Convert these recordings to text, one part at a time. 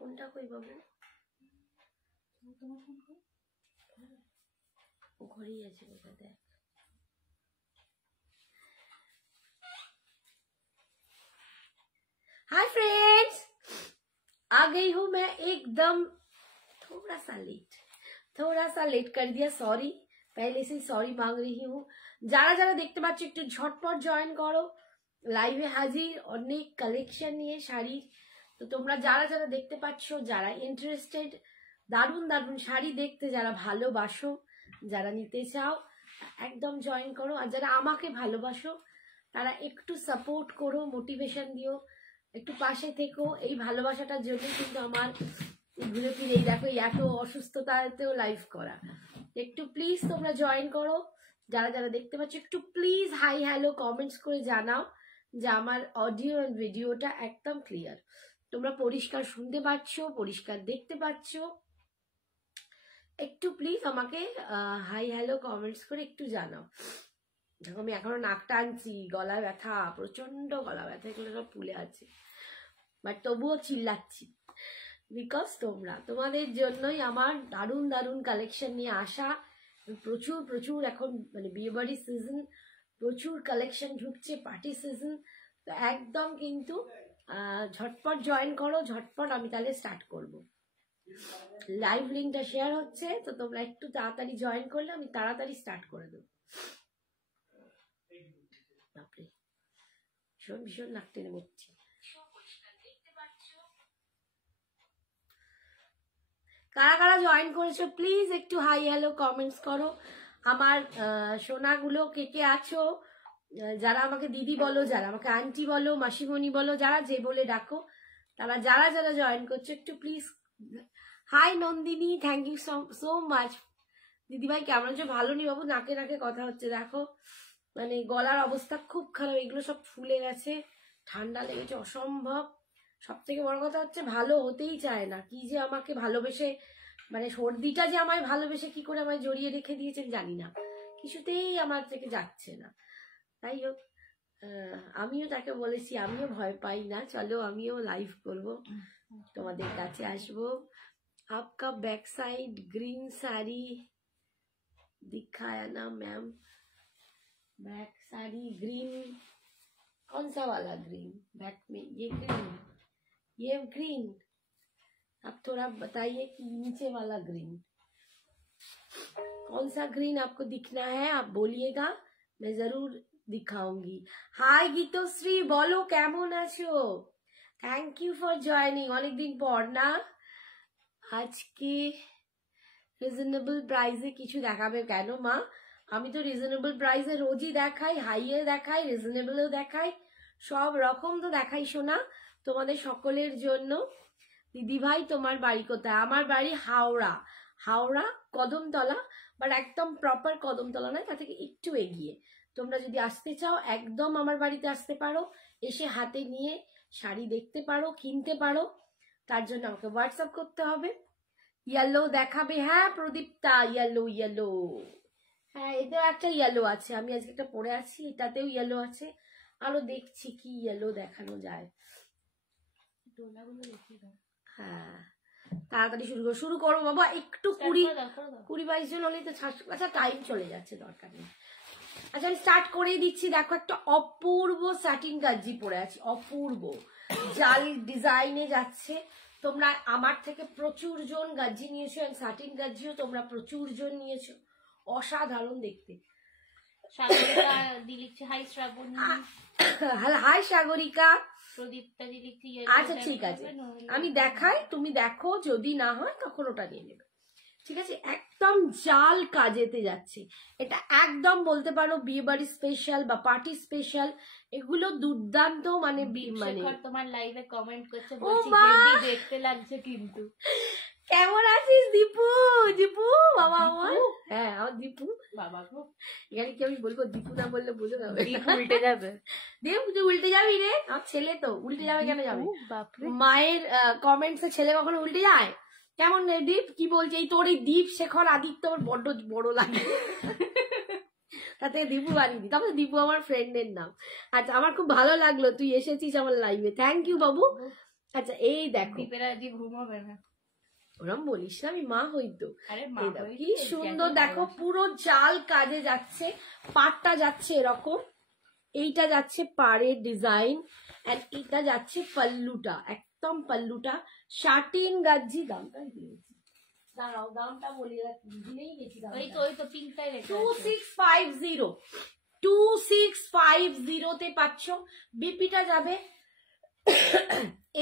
ফোনটা কই বাবু? তোমার ফোন কই? ঘরেই আছে কোথা দেখ। हाय फ्रेंड्स, आ गई हूँ मैं एकदम थोड़ा सा लेट कर दिया, सॉरी, पहले से सॉरी मांग रही हूँ। যারা যারা দেখতে পাচ্ছ একটু ঝটপট জয়েন করো, লাইভে হাজির অনেক কালেকশন নিয়ে শাড়ি। তো তোমরা যারা যারা দেখতে পাচ্ছ, যারা ইন্টারেস্টেড দারুণ দারুণ শাড়ি দেখতে, যারা ভালোবাসো, যারা নিতে চাও একদম জয়েন করো। আর যারা আমাকে ভালোবাসো তারা একটু সাপোর্ট করো, মোটিভেশন দিও, একটু পাশে থেকো। এই ভালোবাসাটার জন্য কিন্তু আমার ঘুরে ফিরে এই দেখো এত অসুস্থতাতেও লাইভ করা। একটু প্লিজ তোমরা জয়েন করো, যারা যারা দেখতে পাচ্ছ একটু প্লিজ হাই হ্যালো কমেন্টস করে জানাও যে আমার অডিও এন্ড ভিডিওটা একদম ক্লিয়ার, তোমরা পরিষ্কার শুনতে পাচ্ছ, পরিষ্কার দেখতে পাচ্ছ। একটু প্লিজ আমাকে হাই হ্যালো কমেন্টস করে একটু জানাও। দেখো আমি এখনো নাক টানছি, গলা ব্যথা, প্রচন্ড গলা ব্যথা, এগুলো সব ফুলে আছে, বাট তবুও চিল্লাচ্ছি বিকজ তোমাদের জন্যই আমার দারুণ দারুণ কালেকশন নিয়ে আসা। প্রচুর প্রচুর এখন মানে বিয়েবাড়ি সিজন, প্রচুর কালেকশন ঢুকছে, পার্টি সিজন। তো একদম কিন্তু ঝটপট জয়েন করো, ঝটপট আমি তাহলে স্টার্ট করব। লাইভ লিঙ্কটা শেয়ার হচ্ছে, তো তোমরা একটু তাড়াতাড়ি জয়েন করলে আমি তাড়াতাড়ি স্টার্ট করে দেবো। বাপরে ভীষণ ভীষণ নাক টেনে মরছি। কারা কারা জয়েন করেছো প্লিজ একটু হাই হ্যালো কমেন্টস করো। আমার সোনাগুলো কে কে আছো, যারা আমাকে দিদি বলো, যারা আমাকে আন্টি বলো, মাসিমণি বলো, যারা যে বলে ডাকো, তারা যারা যারা জয়েন করছো একটু please. Hi Nandini, thank you so much. দিদিভাই কেমন আছো? ভালো নি বাবু, নাকে নাকে কথা হচ্ছে, দেখো মানে গলার অবস্থা খুব খারাপ, এগুলো সব ফুলে গেছে, ঠান্ডা লেগেছে অসম্ভব। সব থেকে বড় কথা হচ্ছে ভালো হতেই চায় না, কি যে আমাকে ভালোবেসে, মানে সর্দিটা যে আমায় ভালোবেসে কি করে আমায় জড়িয়ে রেখে দিয়েছেন জানি না, কিছুতেই আমার থেকে যাচ্ছে না। তাই হোক, আমিও তাকে বলেছি আমিও ভয় পাই না, চলো আমিও লাইভ করব, তোমাদের কাছে আসবো। आपका बैक साइड ग्रीन साड़ी दिखाया ना मैम, बैक साड़ी ग्रीन, कौन सा वाला ग्रीन बैक में? ये ग्रीन आप थोड़ा बताइए कि नीचे वाला ग्रीन कौन सा ग्रीन आपको दिखना है, आप बोलिएगा, मैं जरूर दिखाऊंगी। हाय गीतश्री, बोलो केमन आछो? थैंक यू फॉर जॉइनिंग, अनेक दिन पर ना। আজকে রিজনেবল প্রাইসে কিছু দেখাবে কেন মা? আমি তো রিজনেবল প্রাইসে রোজই দেখাই, হাইয়ে দেখাই, রিজনেবলও দেখাই, সব রকম তো দেখাই শোনা তোমাদের সকলের জন্য। দিদি ভাই তোমার বাড়ি কোথায়? আমার বাড়ি হাওড়া, হাওড়া কদমতলা, বাট একদম প্রপার কদমতলা নয়, তা থেকে একটু এগিয়ে। তোমরা যদি আসতে চাও একদম আমার বাড়িতে আসতে পারো, এসে হাতে নিয়ে শাড়ি দেখতে পারো, কিনতে পারো। তার জন্য আমাকে হোয়াটসঅ্যাপ করতে হবে। ইয়েলো দেখাবে? হ্যাঁ প্রদীপ্তা, ইয়েলো ইয়েলো, হ্যাঁ এতেও একটা ইয়েলো আছে, আমি আজকে একটা পরে আছি, এটাতেও ইয়েলো আছে, আরো দেখছি কি ইয়েলো দেখানো যায়। হ্যাঁ তাড়াতাড়ি শুরু করো বাবা, একটু 20-22 জন হলেই তো, আচ্ছা টাইম চলে যাচ্ছে, দরকার নেই। আচ্ছা আমি স্টার্ট করেই দিচ্ছি। দেখো একটা অপূর্ব স্যাটিন গাজি পরে আছি, অপূর্ব জাল ডিজাইনে যাচ্ছে। তোমরা আমার থেকে প্রচুর জন গাজি নিয়েছো, স্যাটিন গাজিও তোমরা প্রচুর জন নিয়েছো, অসাধারণ দেখতে। সাগরিকা দি লিখছে হাই শ্রাবণী, হাই সাগরিকা, প্রদীপ্তা দি লিখছে। আচ্ছা ঠিক আছে, আমি দেখাই, তুমি দেখো, যদি না হয় তখন ওটা নিয়ে নেবে, ঠিক আছে? একদম জাল কাজেতে যাচ্ছে, এটা একদম বলতে পারো বিয়ে বাড়ি স্পেশাল বা পার্টি স্পেশাল, এগুলো দুর্দান্ত। মানে তোমার লাইভে কমেন্ট করছে, বলছি হেভি দেখতে লাগছে কিন্তু। কেমন আছিস দীপু? দীপু বাবা আমার, হ্যাঁ আমার দীপু বাবা গো, এখানে কি আমি বলবো? দীপু না বললে বুঝে যাবে, উল্টে যাবে। দীপ তুই উল্টে যাবি রে, আমার ছেলে তো উল্টে যাবে, কেন যাবে? মায়ের কমেন্টসে ছেলে কখনো উল্টে যায়? কেমন রে দীপ, কি বলছে? এই তোর এই দীপ শেখর আদিত্য আমার বড্ড বড় লাগে, তাতে দীপু বানিয়ে দিই, তবে দীপু আমার ফ্রেন্ডের নাম। আচ্ছা আমার খুব ভালো লাগলো তুই এসেছিস আমার লাইভে, থ্যাংক ইউ বাবু। আচ্ছা এই দেখো, দীপের আজকে ঘুমাবে না। ওরম বলিস না, আমি মা হইতো। আরে মা এই দেখো, হয়েছে, কি সুন্দর কেন দেখো, ভালোবাসা? পুরো জাল কাজে যাচ্ছে, পাটটা যাচ্ছে এরকম, এইটা যাচ্ছে পাড়ের ডিজাইন, এন্ড এটা যাচ্ছে পাল্লুটা, একদম পাল্লুটা শাটিন গাজ্জি। দামটা দিয়েছি, দাঁড়াও দামটা বলি, দিলেই গেছি। ওই তো পিঙ্কটাই রেখে 2650, 2650 তে পাচ্ছ। বিপিটা যাবে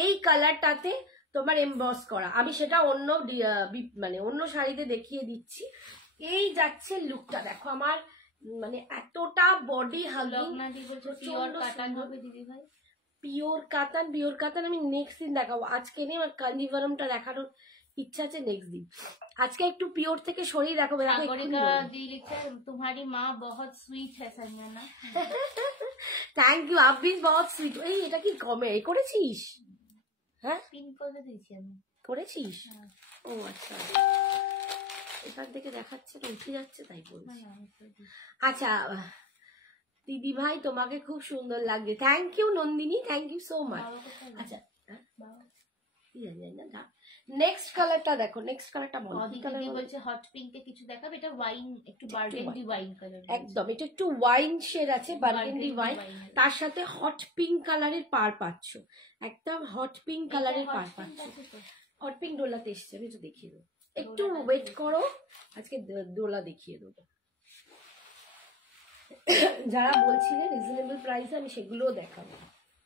এই কালারটাতে তোমার এমবস করা, আমি সেটা অন্য মানে অন্য শাড়িতে দেখিয়ে দিচ্ছি। এই যাচ্ছে লুকটা দেখো, আমার মানে এতটা বডি হাগিং, লগ্নাদি বলছে পিওর কাটান হবে দিদি ভাই। পিওর কাতান আমি নেক্সট দিন দেখাবো, আজকে নেই, আমার কাঞ্জিভারমটা দেখানোর ইচ্ছা আছে নেক্সট দিন। আজকে একটু পিওর থেকে সরিয়ে দেখাবো। সাগরিকা दी लिखा है तुम्हारी माँ बहुत स्वीट है संजना। থ্যাংক ইউ, আবিস বহুত সুইট। এই এটা কি কমে করেছিস? হ্যাঁ পিন করে দিয়েছি আমি। করেছিস? ও আচ্ছা, এখান থেকে দেখাচ্ছে না, উঠে যাচ্ছে তাই বলছি। আচ্ছা দিদি ভাই তোমাকে খুব সুন্দর লাগছে, thank you Nandini, thank you so much. আচ্ছা নেক্সট কালারটা দেখো, নেক্সট কালারটা বলো। দিদি বলছে হট পিঙ্কে কিছু দেখাবে, এটা ওয়াইন, একটু বার্গেন্ডি ওয়াইন কালার। একদম, এটা একটু ওয়াইন শেড আছে, বার্গেন্ডি ওয়াইন, তার সাথে হট পিঙ্ক কালারের পার পাচ্ছ, একদম হট পিঙ্ক কালারের পার পাচ্ছ। হট পিঙ্ক ডোলাতে এসছে, আমি একটু দেখিয়ে দেবো, একটু ওয়েট করো, আজকে ডোলা দেখিয়ে দেবো। যারা বলছিলে রিজনেবল প্রাইসে, আমি সেগুলোও দেখাবো,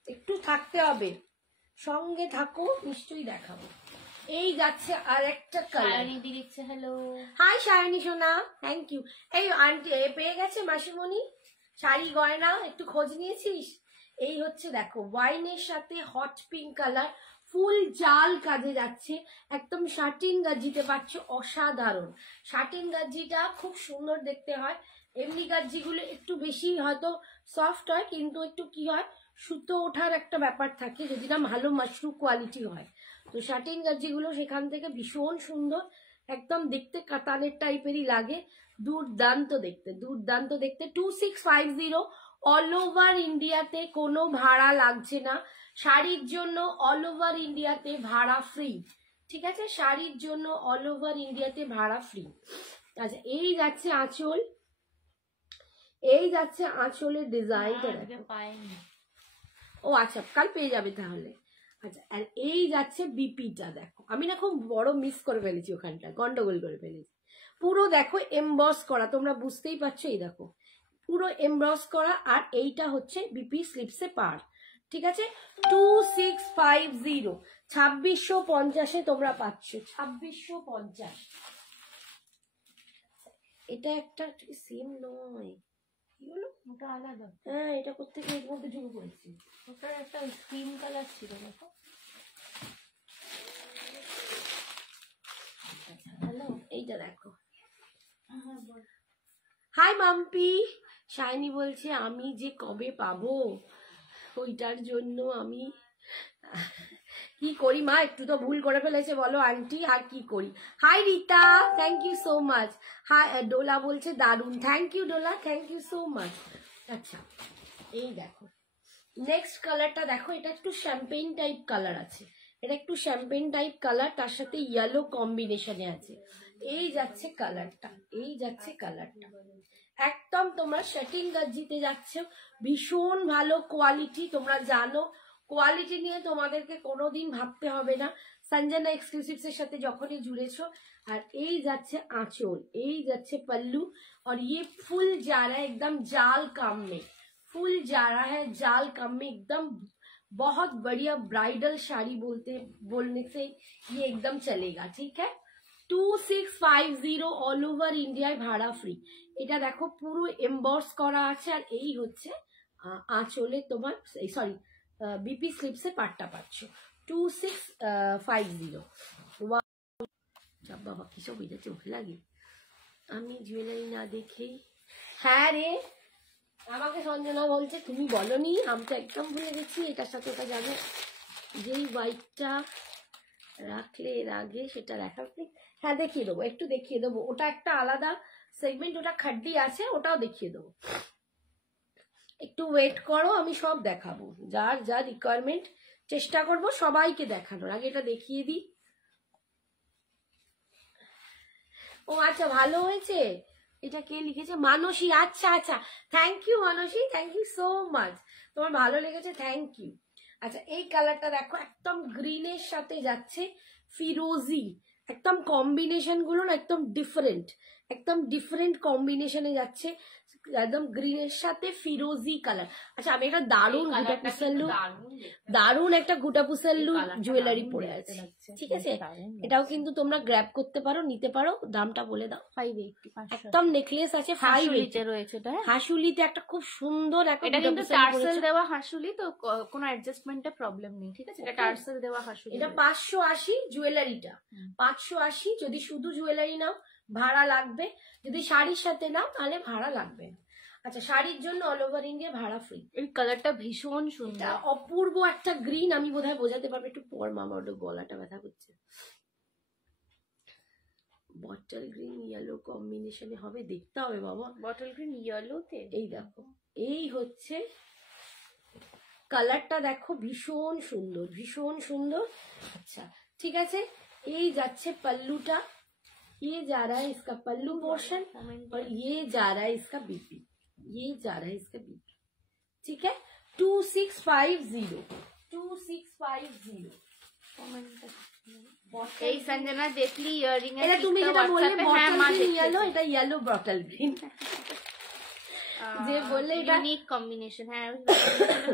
একটু থাকতে হবে, সঙ্গে থাকো, নিশ্চয়ই দেখাবো। এই যাচ্ছে আর একটা কালার। দিচ্ছে হ্যালো, হাই সায়নী সোনা, থ্যাংক ইউ। এই আন্টি পেয়ে গেছে মাসিমণি শাড়ি গয়না, একটু খোঁজ নিয়েছিস? এই হচ্ছে দেখো, ওয়াইনের সাথে হট পিঙ্ক কালার, ফুল জাল কাজে যাচ্ছে, একদম শাটিন গাজ্জিতে পাচ্ছ, অসাধারণ। শাটিন গাজ্জিটা খুব সুন্দর দেখতে হয়, এমনি গাজ্জিগুলো একটু বেশি হয়তো সফট হয়, কিন্তু একটু কি হয়, সুতো ওঠার একটা ব্যাপার থাকে যদি না ভালো মাশরু কোয়ালিটি হয়। তো শাটিন গাজ্জিগুলো সেখান থেকে ভীষণ সুন্দর, একদম দেখতে কাতানের টাইপেরই লাগে, দুর্দান্ত দেখতে, দুর্দান্ত দেখতে। 2650, অল ওভার ইন্ডিয়াতে কোনো ভাড়া লাগছে না, শাড়ির জন্য অল ওভার ইন্ডিয়াতে ভাড়া ফ্রি, ঠিক আছে, শাড়ির জন্য অল ওভার ইন্ডিয়াতে ভাড়া ফ্রি। আচ্ছা এই যাচ্ছে আঁচল, এই যাচ্ছে আঁচলের ডিজাইনটা দেখো। ও আচ্ছা, কাল পেয়ে যাবে তাহলে। আচ্ছা আর এই যাচ্ছে বিপিটা দেখো, আমি না খুব বড় মিস করে ফেলেছি, ওখানটা গন্ডগোল করে ফেলেছি। পুরো দেখো এমবস করা, তোমরা বুঝতেই পারছো, এই দেখো পুরো এমবস করা, আর এইটা হচ্ছে বিপি স্লিপসে পার, ঠিক আছে। 2650, 2650 তোমরা পাচ্ছ, 2650। এটা একটা সেম নয়, কি হলো, ওটা আলাদা। হ্যাঁ এটা কোত্থেকে এর মধ্যে ঢুকে পড়েছে, ওটার একটা ক্রিম কালার ছিল দেখো। হ্যালো এইটা দেখো। হাই মাম্পি, শাইনি বলছে আমি যে কবে পাবো, ওইটার জন্য আমি কি করি মা, একটু তো ভুল করে ফেলেছে বলো আন্টি, আর কি করি। Hi Rita, thank you so much. Hi Dola বলছে দারুন, thank you Dola, thank you so much. আচ্ছা এই দেখো নেক্সট কালারটা দেখো, এটা একটু শ্যাম্পেইন টাইপ কালার আছে, এটা একটু শ্যাম্পেইন টাইপ কালার, তার সাথে ইয়েলো কম্বিনেশনে আছে। এই যাচ্ছে কালারটা, এই যাচ্ছে কালারটা, একদম তোমরা শাটিন গাজ্জিতে যাচ্ছ, ভীষণ ভালো কোয়ালিটি, তোমরা জানো কোয়ালিটি নিয়ে তোমাদেরকে কোনোদিন ভাবতে হবে না, সঞ্জনা এক্সক্লুসিভস এর সাথে যখনই জুড়েছো। আর এই যাচ্ছে আঁচল, এই যাচ্ছে पल्लू, और ये फुल जा रहा है एकदम जाल काम में, फुल जा रहा है जाल काम में, एकदम बहुत बढ़िया ब्राइडल साड़ी बोलने से ये एकदम चलेगा, ठीक है। 2650 অল ওভার ইন্ডিয়ায় ভাড়া ফ্রি। এটা দেখো পুরো এমবস করা আছে, আর এই হচ্ছে আঁচলে তোমার, সরি বিপি স্লিপসে পাটটা পাচ্ছ। 2650। বাবা কিসব এটা চোখে লাগে, আমি জুয়েলারি না দেখেই। হ্যাঁ রে, আমাকে সঞ্জনা বলছে তুমি বলনি, আমি তো একদম ভুলে গেছি, এটার সাথে ওটা যাবে, যেই হোয়াইটটা রাখলে এর আগে সেটা রাখার, হ্যাঁ দেখিয়ে দেবো, একটু দেখিয়ে দেবো, ওটা একটা আলাদা সেগমেন্ট, ওটা খাড্ডি আছে, ওটাও দেখিয়ে দেবো, একটু ওয়েট করো, আমি সব দেখাবো, যার যা রিকোয়ারমেন্ট চেষ্টা করব সবাইকে দেখানোর। আগে এটা দেখিয়ে দিই। ও আচ্ছা, ভালো হয়েছে। এটা কে লিখেছে? মানসী। আচ্ছা আচ্ছা, thank you Manasi, thank you so much, তোমার ভালো লেগেছে, থ্যাংক ইউ। আচ্ছা, এই কালারটা দেখো, একদম গ্রিনের সাথে যাচ্ছে ফিরোজি, একদম কম্বিনেশন গুলো না একদম ডিফারেন্ট কম্বিনেশনে যাচ্ছে, একদম গ্রিনের সাথে ফিরোজি কালার। আচ্ছা, আমি একটা দারুণ একটা গুটাপুসাল্লু জুয়েলারি পরে আছি, ঠিক আছে? এটাও কিন্তু তোমরা গ্র্যাব করতে পারো, নিতে পারো। দামটা বলে দাও। 580 একদম নেকলেস আছে, 580 রয়েছে। এটা হাসুলিতে একটা খুব সুন্দর একটা, এটা কিন্তু টার্সেল দেওয়া হাসুলি, তো কোনো অ্যাডজাস্টমেন্টে প্রবলেম নেই, ঠিক আছে? এটা টার্সেল দেওয়া হাসুলি। এটা 580 জুয়েলারিটা, 580। যদি শুধু জুয়েলারি নাও ভাড়া লাগবে, যদি শাড়ির সাথে নাও তাহলে ভাড়া লাগবে। আচ্ছা, শাড়ির জন্য অল ওভার ইন্ডিয়া ভাড়া ফ্রি। এই কালারটা ভীষণ সুন্দর, অপূর্ব একটা গ্রিন। আমি বোধহয় বোঝাতে পারবো একটু পর, মামা ওটা গলাটা ব্যথা করছে। বটল গ্রিন ইয়েলো কম্বিনেশনে হবে, দেখতে হবে বাবা। বটল গ্রিন ইয়েলোতে এই দেখো, এই হচ্ছে কালারটা, দেখো ভীষণ সুন্দর। আচ্ছা ঠিক আছে, এই যাচ্ছে পাল্লুটা, ये जा रहा है इसका पल्लू पोर्शन और ये जा रहा है इसका बीपी, ठीक है? 2650 এই সঞ্জনা দেখলি ইয়ারিং এর, এটা তুমি যেটা বললে বটল গ্রিন ইয়েলো, এটা ইয়েলো বটল গ্রিন, যে বললে এটা ইউনিক কম্বিনেশন। হ্যাঁ,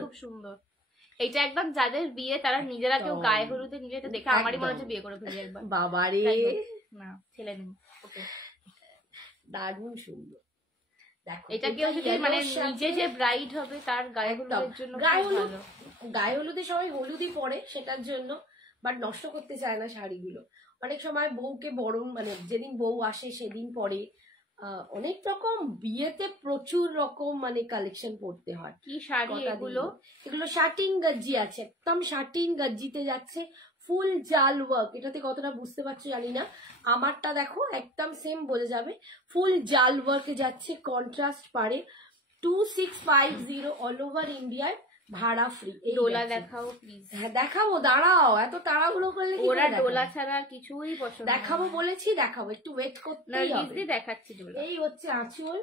খুব সুন্দর। এটা একদম যাদের বিয়ে তারা নিজেরা কেউ গায়ে হলুদে নিলে এটা দেখে আমারই মনে হচ্ছে বিয়ে করে ফেলি একবার। বাবারে, না ছেলে নেই। ওকে, দারুণ সুন্দর। দেখো, এটা কেউ যদি মানে নিজে যে ব্রাইড হবে তার গায়ে হলুদের জন্য গায়ে হলুদে সবাই হলুদই পরে সেটার জন্য, বাট নষ্ট করতে চায় না শাড়িগুলো। অনেক সময় বউকে বরণ, মানে যেদিন বউ আসে সেদিন পরে, অনেক রকম বিয়েতে প্রচুর রকম মানে কালেকশন পড়তে হয়। কি শাড়ি এগুলো? এগুলো শাটিন গজ্জি আছে, একদম শাটিন গজ্জিতে যাচ্ছে, ফুল জাল ওয়ার্ক। এটাতে কতটা বুঝতে পারছো জানি না, আমারটা দেখো একদম সেম বোঝা যাবে, ফুল জাল ওয়ার্কে যাচ্ছে, কন্ট্রাস্ট পারে। 2650 অল ওভার ইন্ডিয়ায় ভাড়া ফ্রি। ডোলা দেখাও প্লিজ। হ্যাঁ দেখাবো, দাঁড়াও, এত তাড়াহুড়ো করলে ওরা ডোলা ছাড়া আর কিছুই পছন্দ। দেখাবো বলেছি, দেখাবো, একটু ওয়েট করতে হবে। দেখাচ্ছি ডোলা। এই হচ্ছে আঁচল,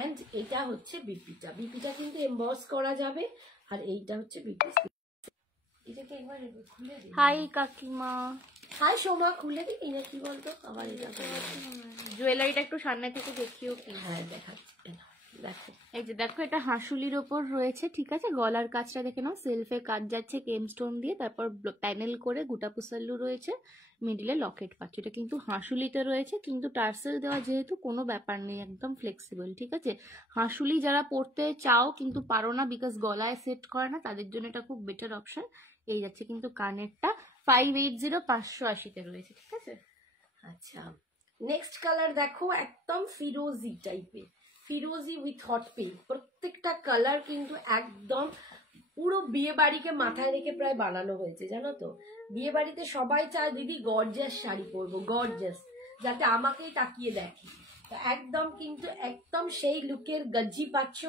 এন্ড এটা হচ্ছে বিপিটা। বিপিটা কিন্তু এমবস করা যাবে, আর এইটা হচ্ছে বিপি। এটাকে একবার খুলে দিই। হাই কাকিমা। হাই সোমা, খুলে দিই না, কি বলতো আবার এটা জুয়েলারিটা একটু সামনে থেকে দেখিও কি। হ্যাঁ দেখাচ্ছি, দেখো এই যে দেখো, এটা হাসুলির ওপর রয়েছে, ঠিক আছে? গলার কাজটা দেখে নাও, সেলফে কাজ যাচ্ছে কেম স্টোন দিয়ে, তারপর প্যানেল করে গুটাপুসাল্লু রয়েছে, মিডিলে লকেট পাচ্ছ। এটা কিন্তু হাসুলিতে রয়েছে, কিন্তু টার্সেল দেওয়া যেহেতু কোনো ব্যাপার নেই, একদম ফ্লেক্সিবল, ঠিক আছে? হাসুলি যারা পড়তে চাও কিন্তু পারো না বিকজ গলায় সেট করে না, তাদের জন্য এটা খুব বেটার অপশন। এই যাচ্ছে কিন্তু কানেরটা 580 580-তে রয়েছে, ঠিক আছে? আচ্ছা, নেক্সট কালার দেখো, একদম ফিরোজি টাইপের, ফিরোজি উইথ হট পিঙ্ক। প্রত্যেকটা কালার কিন্তু একদম পুরো বিয়ে বাড়িকে মাথায় রেখে প্রায় বানানো হয়েছে, জানো তো? বিয়ে বাড়িতে সবাই চায় দিদি গর্জাস শাড়ি পরবো, গর্জাস, যাতে আমাকেই তাকিয়ে দেখে। একদম কিন্তু একদম সেই লুকের গজ্জি পাচ্ছ,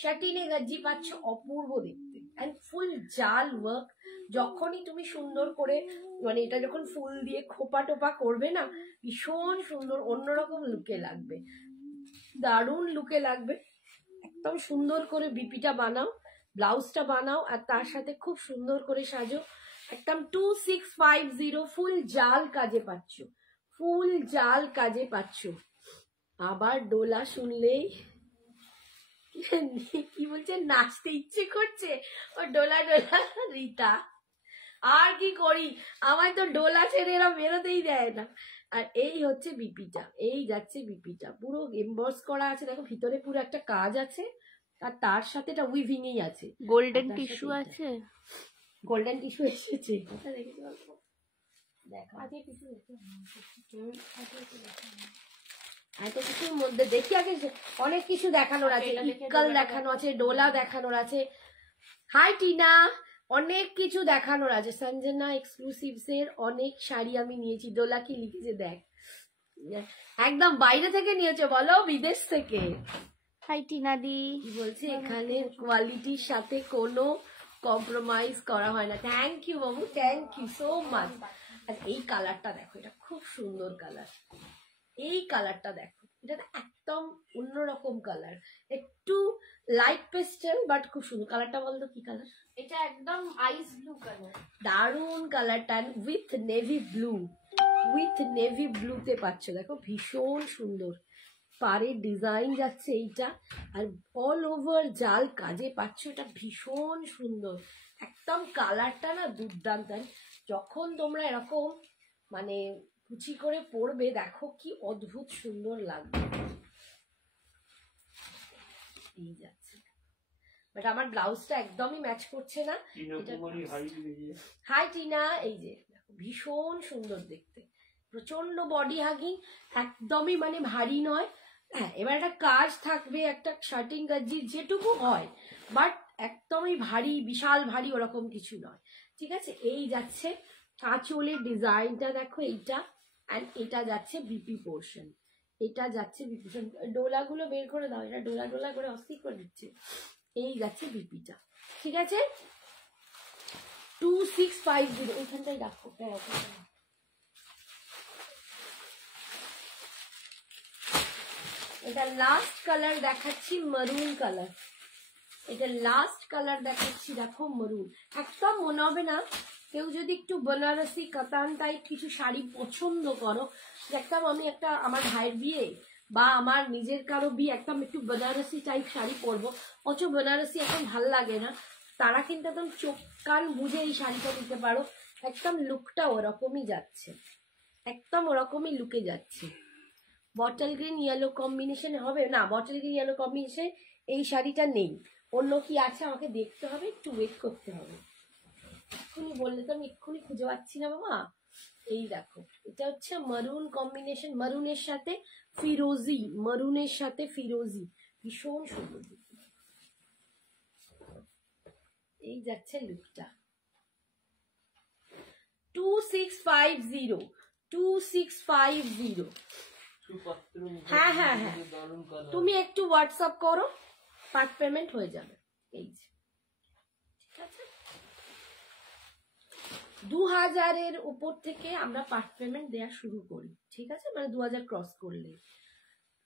শাটিনে গজ্জি পাচ্ছ, অপূর্ব দেখতে, এন্ড ফুল জাল ওয়ার্ক। যখনই তুমি সুন্দর করে মানে এটা যখন ফুল দিয়ে খোপা টোপা করবে না, ভীষণ সুন্দর অন্যরকম লুকে লাগবে, দারুণ লুকে লাগবে। একদম সুন্দর করে বিপিটা বানাও, ব্লাউজটা বানাও, আর তার সাথে খুব সুন্দর করে সাজো। একদম 2650 ফুল জাল কাজে পাচ্ছ, ফুল জাল কাজে পাচ্ছ। আবার ডোলা শুনলেই কি বলছে, নাচতে ইচ্ছে করছে। ও ডোলা ডোলা রীতা, আর কি করি, আমার তো ডোলা ছেড়ে এরা বেরোতেই দেয় না। আর এই হচ্ছে বিপিটা, এই যাচ্ছে বিপিটা, পুরো এমবস করা আছে, দেখো ভিতরে পুরো একটা কাজ আছে, আর তার সাথে এটা উইভিংই আছে। গোল্ডেন টিস্যু আছে, গোল্ডেন টিস্যু এসেছে, দেখো এত কিছুর মধ্যে দেখি আগে, অনেক কিছু দেখানোর আছে, ইকাল দেখানো আছে, ডোলা দেখানোর আছে। হাই টিনা, অনেক কিছু দেখানোর আছে। সঞ্জনা এক্সক্লুসিভস এর অনেক শাড়ি আমি নিয়েছি। ডোলা কি লিখেছে দেখ, একদম বাইরে থেকে নিয়েছে বলো, বিদেশ থেকে। হাই টিনা দি, কি বলছে, এখানে কোয়ালিটির সাথে কোনো কম্প্রোমাইজ করা হয় না। Thank you Babu, thank you so much. আচ্ছা এই কালারটা দেখো, এটা খুব সুন্দর কালার। এই কালারটা দেখো, এটা একদম অন্যরকম কালার, একটু লাইট পেস্টেল বাট খুব সুন্দর। কালারটা বলতো কি কালার? এটা একদম আইস ব্লু কালার, দারুন কালারটা, with navy blue, with navy ব্লুতে পাচ্ছ, দেখো ভীষণ সুন্দর। পাড়ের ডিজাইন যাচ্ছে এইটা, আর অল ওভার জাল কাজে পাচ্ছ, এটা ভীষণ সুন্দর একদম। কালারটা না দুর্দান্ত। যখন তোমরা এরকম মানে কুচি করে পরবে, দেখো কি অদ্ভুত সুন্দর লাগবে। এই যাচ্ছে, বাট আমার ব্লাউজটা একদমই ম্যাচ করছে না। হাই টিনা, এই যে ভীষণ সুন্দর দেখতে, প্রচন্ড বডি হাগিং, একদমই মানে ভারী নয়। হ্যাঁ, এবার একটা কাজ থাকবে, একটা শার্টিং কাজি যেটুকু হয়, বাট একদমই ভারী, বিশাল ভারী ওরকম কিছু নয়। ঠিক আছে, এই যাচ্ছে আঁচলের ডিজাইনটা দেখো এইটা, অ্যান্ড এটা যাচ্ছে বিপি পোর্শন, এটা যাচ্ছে বিপি পোর্শন। ডোলাগুলো বের করে দাও, এটা ডোলা ডোলা করে অস্থির করে দিচ্ছে। এই যাচ্ছে বিপিটা, ঠিক আছে। 2650 ওইখানটাই রাখো। এটা লাস্ট কালার দেখাচ্ছি, মারুন কালার। এটা লাস্ট কালার দেখাচ্ছি, দেখো মারুন। একদম মনে হবে না, কেউ যদি একটু বেনারসি কাতান টাইপ কিছু শাড়ি পছন্দ করো, একদম আমি একটা আমার ভাইয়ের বিয়ে বা আমার নিজের কারো বিয়ে একদম একটু বেনারসি টাইপ শাড়ি পরবো, অথচ বেনারসি এখন ভাল লাগে না, তারা কিন্তু একদম চোখ কান বুঝে এই শাড়িটা নিতে পারো। একদম লুকটা ওরকমই যাচ্ছে, একদম ওরকমই লুকে যাচ্ছে। বটল গ্রিন ইয়েলো কম্বিনেশনে হবে না, বটল গ্রিন ইয়েলো কম্বিনেশন এই শাড়িটা নেই, অন্য কি আছে আমাকে দেখতে হবে, একটু ওয়েট করতে হবে। এক্ষুনি বললে তো আমি এক্ষুনি খুঁজে পাচ্ছি না বাবা। এই দেখো, এটা হচ্ছে মারুন কম্বিনেশন, মারুনের সাথে ফিরোজি, মারুনের সাথে ফিরোজি, ভীষণ সুন্দর। এই যাচ্ছে লুকটা। 2650, 2650। হ্যাঁ হ্যাঁ হ্যাঁ, তুমি একটু হোয়াটসঅ্যাপ করো, পার্ট পেমেন্ট হয়ে যাবে। এই যে, ঠিক আছে, 2000-এর উপর থেকে আমরা পার্ট পেমেন্ট দেওয়া শুরু করি, ঠিক আছে, মানে 2000 ক্রস করলে।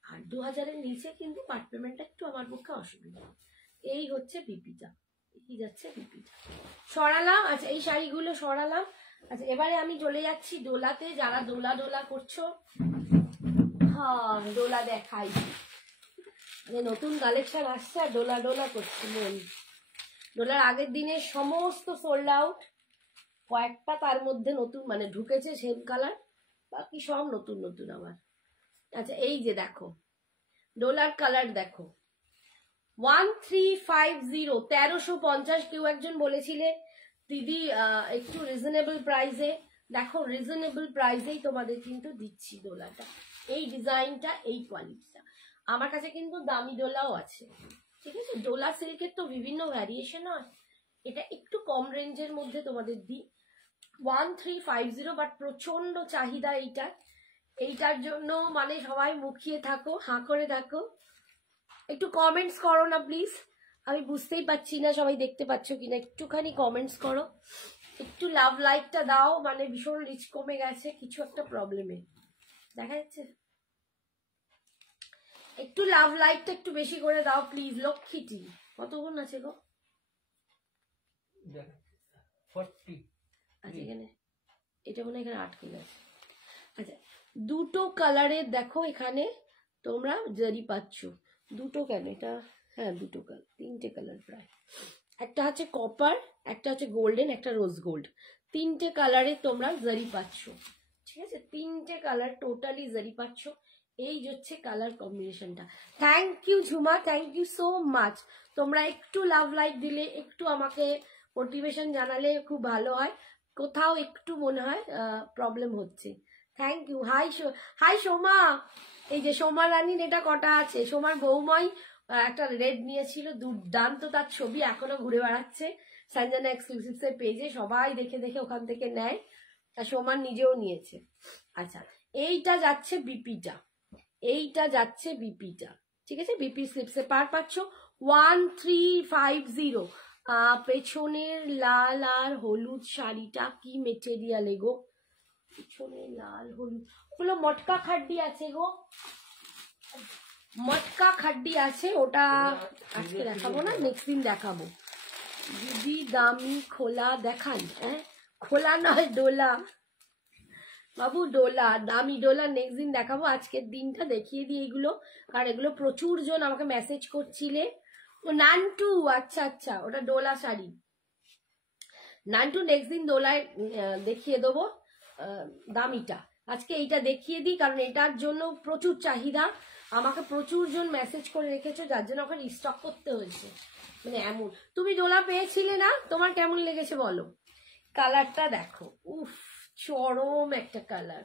আর 2000-এর নিচে কিন্তু পার্ট পেমেন্টটা একটু আমার পক্ষে অসুবিধা। এই হচ্ছে বিপিটা, এই যাচ্ছে বিপিটা। সরালাম, আচ্ছা এই শাড়িগুলো সরালাম। আচ্ছা এবারে আমি চলে যাচ্ছি ডোলাতে। যারা ডোলা ডোলা করছো, হ্যাঁ ডোলা দেখাই, মানে নতুন কালেকশন আসছে আর ডোলা ডোলা করছি মন। ডোলার আগের দিনে সমস্ত সোল্ড আউট, কয়েকটা তার মধ্যে নতুন মানে ঢুকেছে সেম কালার, বাকি সব নতুন নতুন আবার। আচ্ছা এই যে দেখো ডোলার কালার দেখো, 1350, 1350। কেউ একজন বলেছিলে দিদি একটু রিজনেবল প্রাইসে, দেখো রিজনেবল প্রাইসেই তোমাদের কিন্তু দিচ্ছি ডোলাটা। এই ডিজাইনটা, এই কোয়ালিটিটা, আমার কাছে কিন্তু দামি ডোলাও আছে, ঠিক আছে। ডোলা সিল্কের তো বিভিন্ন ভ্যারিয়েশন হয়, এটা একটু কম রেঞ্জের মধ্যে তোমাদের দিই, 1350, বাট প্রচন্ড চাহিদা এইটার। এইটার জন্য মানে সবাই মুখিয়ে থাকো, হাঁ করে থাকো, একটু কমেন্টস করো না প্লিজ, আমি বুঝতেই পারছি না সবাই দেখতে পাচ্ছ কিনা, একটুখানি কমেন্টস করো, একটু লাভ লাইকটা দাও, মানে ভীষণ রিচ কমে গেছে কিছু একটা প্রবলেমে, দেখা যাচ্ছে, একটু লাভ লাইকটা একটু বেশি করে দাও প্লিজ। লক্ষ্মীটি কতক্ষণ আছে গো? 40। আচ্ছা এখানে এটা মনে হয় এখানে আটকে গেছে। আচ্ছা দুটো কালারের দেখো এখানে তোমরা জারি পাচ্ছ, দুটো কেন এটা, হ্যাঁ দুটো কালার, তিনটে কালার প্রায়, একটা হচ্ছে কপার, একটা হচ্ছে গোল্ডেন, একটা রোজ গোল্ড, তিনটে কালারে তোমরা জারি পাচ্ছ, ঠিক আছে, তিনটে কালার টোটালি জারি পাচ্ছ। এই হচ্ছে কালার কম্বিনেশনটা। Thank you Jhuma, thank you so much. তোমরা একটু লাভ লাইক দিলে, একটু আমাকে মোটিভেশন জানালে খুব ভালো হয়, কোথাও একটু মনে হয় প্রবলেম হচ্ছে। Thank you. Hi hi Soma, এই যে সোমা রানীর এটা কটা আছে, সোমার বৌমাই একটা রেড নিয়েছিল, দুর্দান্ত তার ছবি এখনো ঘুরে বেড়াচ্ছে সঞ্জনা এক্সক্লুসিভস এর পেজে, সবাই দেখে দেখে ওখান থেকে নেয়, আর সোমার নিজেও নিয়েছে। আচ্ছা এইটা যাচ্ছে বিপিটা, এইটা যাচ্ছে বিপিটা, ঠিক আছে, বিপি স্লিপসে পার পাচ্ছ 1350। পেছনের লাল আর হলুদ শাড়িটা কি মেটেরিয়াল গো? পেছনে লাল হলুদ, ওগুলো মটকা খাড্ডি আছে গো, মটকা খাড্ডি আছে, ওটা আজকে দেখাবো না, নেক্সট দিন দেখাবো। দিদি দামি খোলা দেখান, হ্যাঁ খোলা নয় ডোলা বাবু, ডোলা, দামি ডোলা নেক্সট দিন দেখাবো। আজকের দিনটা দেখিয়ে দিই এগুলো, কারণ এগুলো প্রচুর জন আমাকে মেসেজ করছিলে। ও নান্টু, আচ্ছা আচ্ছা, ওটা ডোলা শাড়ি। নান্টু নেক্সট দিন দোলায় দেখিয়ে দেবো দামিটা। আজকে এইটা দেখিয়ে দিই, কারণ এটার জন্য প্রচুর চাহিদা, আমাকে প্রচুর জন মেসেজ করে রেখেছো, যার জন্য ওখানে স্টক করতে হয়েছে। মানে এমন, তুমি ডোলা পেয়েছিলে না, তোমার কেমন লেগেছে বলো? কালারটা দেখো, উফ চরম একটা কালার,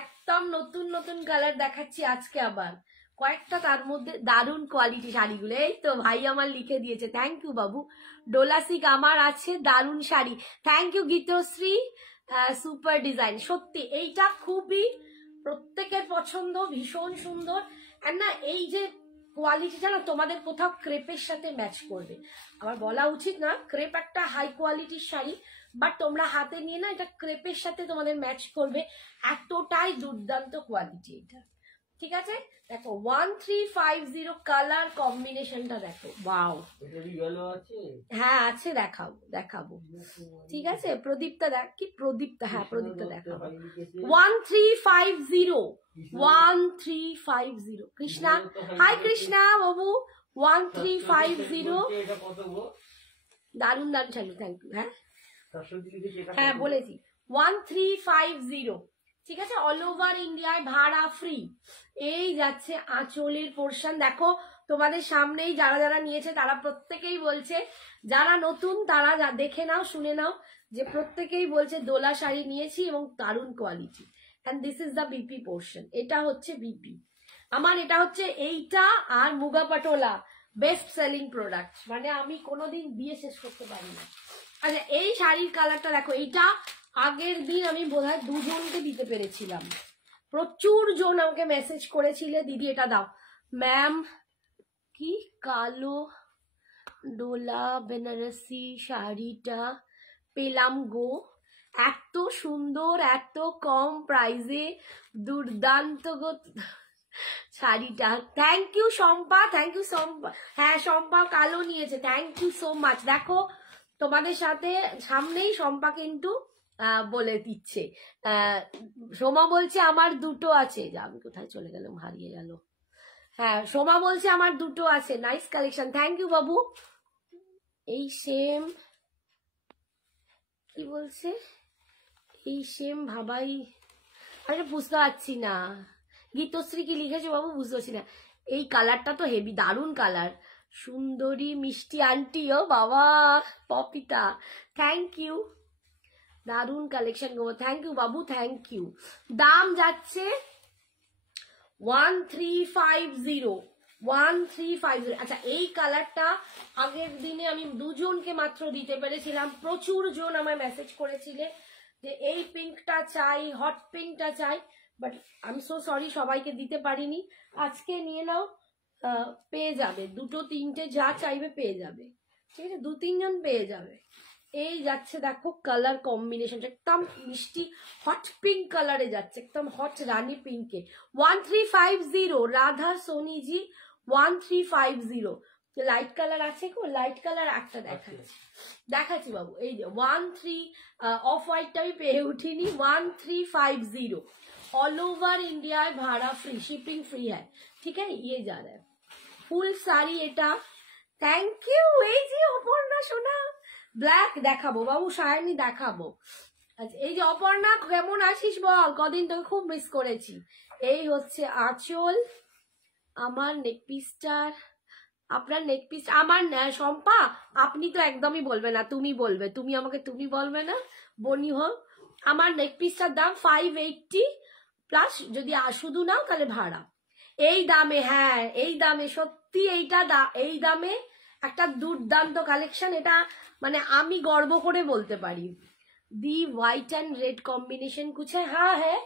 একদম নতুন নতুন কালার দেখাচ্ছি আজকে আবার কয়েকটা, তার মধ্যে দারুণ কোয়ালিটি শাড়িগুলো। এই তো ভাই আমার লিখে দিয়েছে, থ্যাংক ইউ বাবু। ডোলাসিক আমার আছে, দারুণ sari, thank you Gitashree, super design. সত্যি এইটা খুবই প্রত্যেকের পছন্দ, ভীষণ সুন্দর। আর না এই যে কোয়ালিটিটা না তোমাদের কোথাও ক্রেপের সাথে ম্যাচ করবে, আমার বলা উচিত না, ক্রেপ একটা হাই কোয়ালিটির শাড়ি, বাট তোমরা হাতে নিয়ে না এটা ক্রেপের সাথে তোমাদের ম্যাচ করবে, এতটাই দুর্দান্ত কোয়ালিটি এটা। ঠিক আছে, দেখো 1350 কালার কম্বিনেশনটা দেখো, ওয়াও। হ্যাঁ আছে, দেখাবো দেখাবো, ঠিক আছে। প্রদীপটা দেখ, কি প্রদীপটা, হ্যাঁ প্রদীপটা দেখাবো। 1350 কৃষ্ণা, হাই কৃষ্ণা বাবু, 1350, দারুন দারুন চালু, থ্যাংক ইউ। হ্যাঁ হ্যাঁ বলেছি 1350, ঠিক আছে। অল ওভার ইন্ডিয়ায় ভাড়া ফ্রি। এই যাচ্ছে আঁচলের পোর্শন, দেখো তোমাদের সামনেই যারা যারা নিয়েছে তারা প্রত্যেকেই বলছে, যারা নতুন তারা দেখে নাও, শুনে নাও, যে প্রত্যেকেই বলছে দোলা শাড়ি নিয়েছি এবং দারুণ quality. And this is the BP portion, এটা হচ্ছে বিপি আমার, এটা হচ্ছে এইটা আর muga patola best selling product, মানে আমি কোনোদিন দিয়ে শেষ করতে পারি না। আচ্ছা এই শাড়ির কালারটা দেখো, এইটা আগের দিন আমি বোধহয় দুজনকে দিতে পেরেছিলাম, প্রচুর জন আমাকে মেসেজ করেছিলে দিদি এটা দাও। ম্যাম কি কালো ডোলা বেনারসি শাড়িটা পেলাম গো, এত সুন্দর, এত কম প্রাইসে, দুর্দান্ত গো শাড়িটা। Thank you Shampa, thank you Shampa, হ্যাঁ শম্পা কালো নিয়েছে, থ্যাংক ইউ সো মাচ। দেখো তোমাদের সাথে সামনেই শম্পা কিন্তু বলে দিচ্ছে, সোমা বলছে আমার দুটো আছে, আমি কোথায় চলে গেলাম, হারিয়ে গেল। হ্যাঁ সোমা বলছে আমার দুটো আছে, নাইস কালেকশন, থ্যাংক ইউ বাবু। এই সেম, কি বলছে এই সেম ভাবাই, আরে বুঝতে পারছি না, গীতশ্রী কি লিখেছে বাবু বুঝতে পারছি না। এই কালারটা তো হেভি দারুণ কালার, সুন্দরী মিষ্টি আন্টি, ও বাবা পপিতা, থ্যাংক ইউ, দারুণ collection go, thank you Babu, thank you. দাম যাচ্ছে 1350। আচ্ছা এই কালারটা আগের দিনে আমি দুজনকে মাত্র দিতে পেরেছিলাম, প্রচুর জন আমায় মেসেজ করেছিলে যে এই পিঙ্কটা চাই, হট পিঙ্কটা চাই, but I am so sorry সবাইকে দিতে পারিনি। আজকে নিয়ে নাও, পেয়ে যাবে, দুটো তিনটে যা চাইবে পেয়ে যাবে, ঠিক আছে, দু তিনজন পেয়ে যাবে। এই যাচ্ছে দেখো কালার কম্বিনেশনটা একদম মিষ্টি হট পিঙ্ক কালারে যাচ্ছে, একদম হট রানী পিঙ্কে। 1350 রাধা সোনিজি, 1350। লাইট কালার আছে গো, লাইট কালার একটা দেখাচ্ছি বাবু, এই যে 13 অফ হোয়াইটটা আমি পেয়ে উঠিনি, 1350 ऑल ओवर इंडिया भाड़ा फ्री, शिपिंग फ्री है, ठीक है। ये जा रहा है ফুল শাড়ি এটা, থ্যাংক ইউ। এই যে অপর্ণা সোনা, ব্ল্যাক দেখাবো বাবু, শাড়ি দেখাবো। আচ্ছা এই যে অপর্ণা কেমন আছিস বল, কদিন তোকে খুব মিস করেছি। এই হচ্ছে আঁচল, আমার নেক পিসটার, আপনার নেক পিস, আমার শম্পা আপনি তো একদমই বলবে না, তুমি বলবে, তুমি আমাকে তুমি বলবে না, বনি হোক। আমার নেক পিসটার দাম 580 প্লাস, যদি শুধু নাও তাহলে ভাড়া। এই দামে, হ্যাঁ এই দামে, সত্যি এইটা এই দামে একটা দুর্দান্ত কালেকশন, এটা মানে আমি গর্ব করে বলতে পারি। दी व्हाइट एंड रेड कॉम्बिनेशन कुछ है, हाँ है,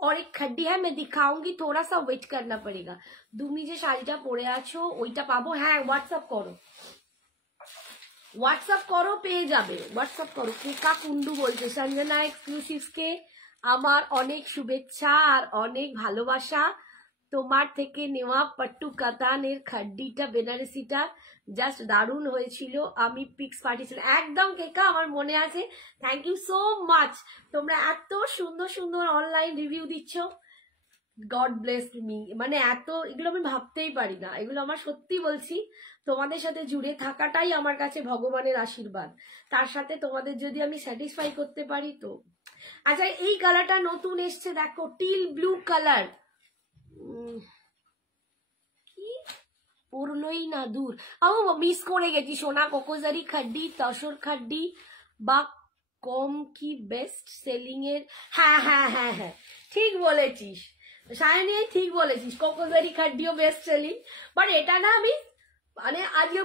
और एक खड्डी है, मैं दिखाऊंगी, थोड़ा सा वेट करना पड़ेगा। তুমি যে শাড়িটা পরে আছো ওইটা পাবো, হ্যাঁ হোয়াটসঅ্যাপ করো। হোয়াটসঅ্যাপ করো, পেয়ে যাবে, হোয়াটসঅ্যাপ করো। কেকা কুন্ডু বলছে সঞ্জনা এক্সক্লুসিভসকে আমার অনেক শুভেচ্ছা আর অনেক ভালোবাসা। তোমার থেকে নেওয়া পট্টু কাতানের খাড্ডিটা বেনারসিটা জাস্ট দারুণ হয়েছিল, আমি পিক্স পাঠিয়েছিলাম। একদম কেকা, আমার মনে আছে। Thank you so much. তোমরা এত সুন্দর সুন্দর অনলাইন রিভিউ দিচ্ছ, গড ব্লেস মি। মানে এত, এগুলো আমি ভাবতেই পারি না। এগুলো আমার সত্যি বলছি, তোমাদের সাথে জুড়ে থাকাটাই আমার কাছে ভগবানের আশীর্বাদ। তার সাথে তোমাদের যদি আমি স্যাটিসফাই করতে পারি তো। আচ্ছা, এই কালারটা নতুন এসছে দেখো, টিল ব্লু কালার। কি পড়লোই না, দূর। মিস করে গেছি সোনা। কোকোজারি খাড্ডি, তসর খাড্ডি বা কম কি বেস্ট সেলিং এর। হ্যাঁ হ্যাঁ হ্যাঁ হ্যাঁ, ঠিক বলেছিস সায়নী, ঠিক বলেছিস, কোকোজারি খাড্ডিও বেস্ট সেলিং। বাট এটা না, আমি মানে আজকে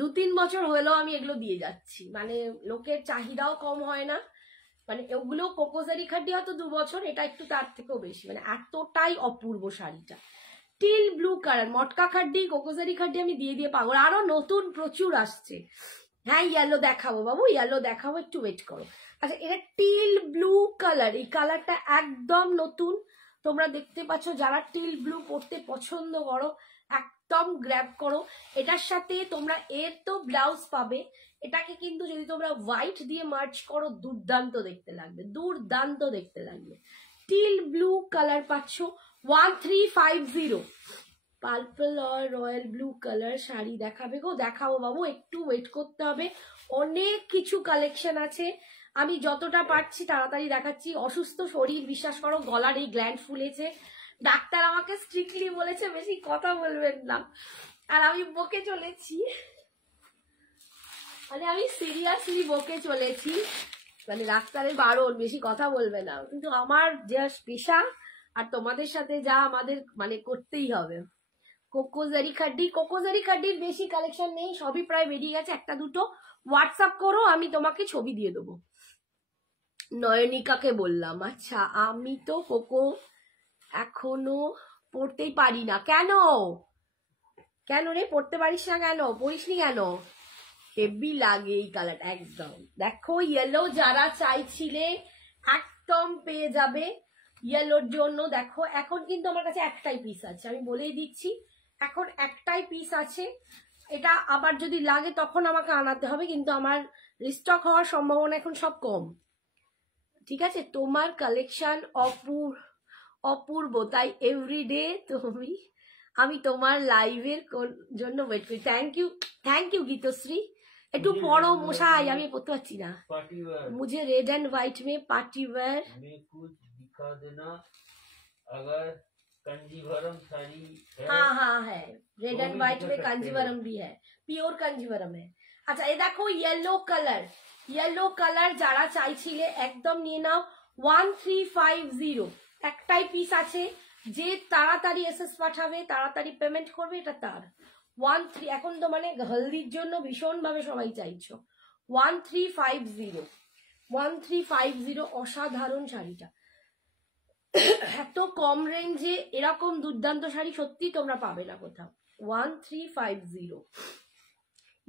2-3 বছর হলো আমি এগুলো দিয়ে যাচ্ছি। মানে লোকের চাহিদাও কম হয় না। মানে ওগুলো কোকোজারি খাড্ডি হয়তো 2 বছর, এটা একটু তার থেকেও বেশি। মানে এতটাই অপূর্ব শাড়িটা। টিল ব্লু কালার, মটকা খাড্ডি, কোকোজারি খাড্ডি আমি দিয়ে দিয়ে পাগল। আরো নতুন প্রচুর আসছে। হ্যাঁ, ইয়েলো দেখাবো বাবু, ইয়েলো দেখাবো, একটু ওয়েট করো। আচ্ছা, এটা টিল ব্লু কালার, এই কালারটা একদম নতুন। তোমরা দেখতে পাচ্ছ, যারা টিল ব্লু পরতে পছন্দ করো একদম গ্র্যাব করো। এটার সাথে তোমরা এর তো ব্লাউজ পাবে। এটাকে কিন্তু যদি তোমরা হোয়াইট দিয়ে মার্চ করো, দুর্দান্ত দেখতে লাগবে, দুর্দান্ত দেখতে লাগবে। টিল ব্লু কালার পাচ্ছ 1350। পার্পল আর রয়্যাল ব্লু কালার শাড়ি দেখাবে গো, দেখাবো বাবু, একটু ওয়েট করতে হবে। অনেক কিছু কালেকশন আছে, আমি যতটা পারছি তাড়াতাড়ি দেখাচ্ছি। অসুস্থ শরীর, বিশ্বাস করো, গলার এই গ্ল্যান্ড ফুলেছে। ডাক্তার আমাকে স্ট্রিক্টলি বলেছে বেশি কথা বলবেন না, আর আমি বকে চলেছি। মানে আমি সিরিয়াসলি বকে চলেছি, মানে ডাক্তারের বারণ বেশি কথা বলবে না। কিন্তু আমার যা পেশা, আর তোমাদের সাথে যা আমাদের মানে করতেই হবে। কোকোজারি খাড্ডি, কোকোজারি খাড্ডির বেশি কালেকশন নেই, সবই প্রায় বেরিয়ে গেছে। একটা দুটো হোয়াটসঅ্যাপ করো, আমি তোমাকে ছবি দিয়ে দেবো। নয়নিকাকে বললাম। আচ্ছা, আমি তো কোকো এখনো পড়তেই পারি না। কেন কেন রে, পড়তে পারিস না কেন, পড়িসনি কেন? হেভি লাগে এই কালারটা একদম। দেখো, ইয়েলো যারা চাইছিলে একদম পেয়ে যাবে ইয়েলোর জন্য। দেখো, এখন কিন্তু আমার কাছে একটাই পিস আছে, আমি বলেই দিচ্ছি, এখন একটাই পিস আছে। এটা আবার যদি লাগে তখন আমাকে আনাতে হবে, কিন্তু আমার রিস্টক হওয়ার সম্ভাবনা এখন সব কম। ঠিক আছে, তোমার কালেকশন অপূর্ব, তাই এভরিডে আমি তোমার লাইভের জন্য ওয়েট করি। Thank you Gitashree. একটু পড়ো মশাই, আমি পড়তে পারছি না। মুঝে रेड एंड व्हाइट में पार्टी वेयर में कुछ दिखा देना, अगर कंजीवरम साड़ी है। हाँ हाँ है, रेड एंड व्हाइट में कांजीवरम भी है, পিওর কাঞ্জিভারম है। আচ্ছা, এই দেখো ইয়েলো কালার, ইয়েলো কালার যারা চাইছিলে একদম নিয়ে নাও। 1350, একটাই পিস আছে। যে তাড়াতাড়ি এসএস পাঠাবে, তাড়াতাড়ি পেমেন্ট করবে, এটা তার 13। এখন তো মানে হলদির জন্য ভীষণ ভাবে সবাই চাইছো। 1350, অসাধারণ শাড়িটা। এত কম রেঞ্জে এরকম দুর্দান্ত শাড়ি সত্যি তোমরা পাবে না কোথাও। 1350।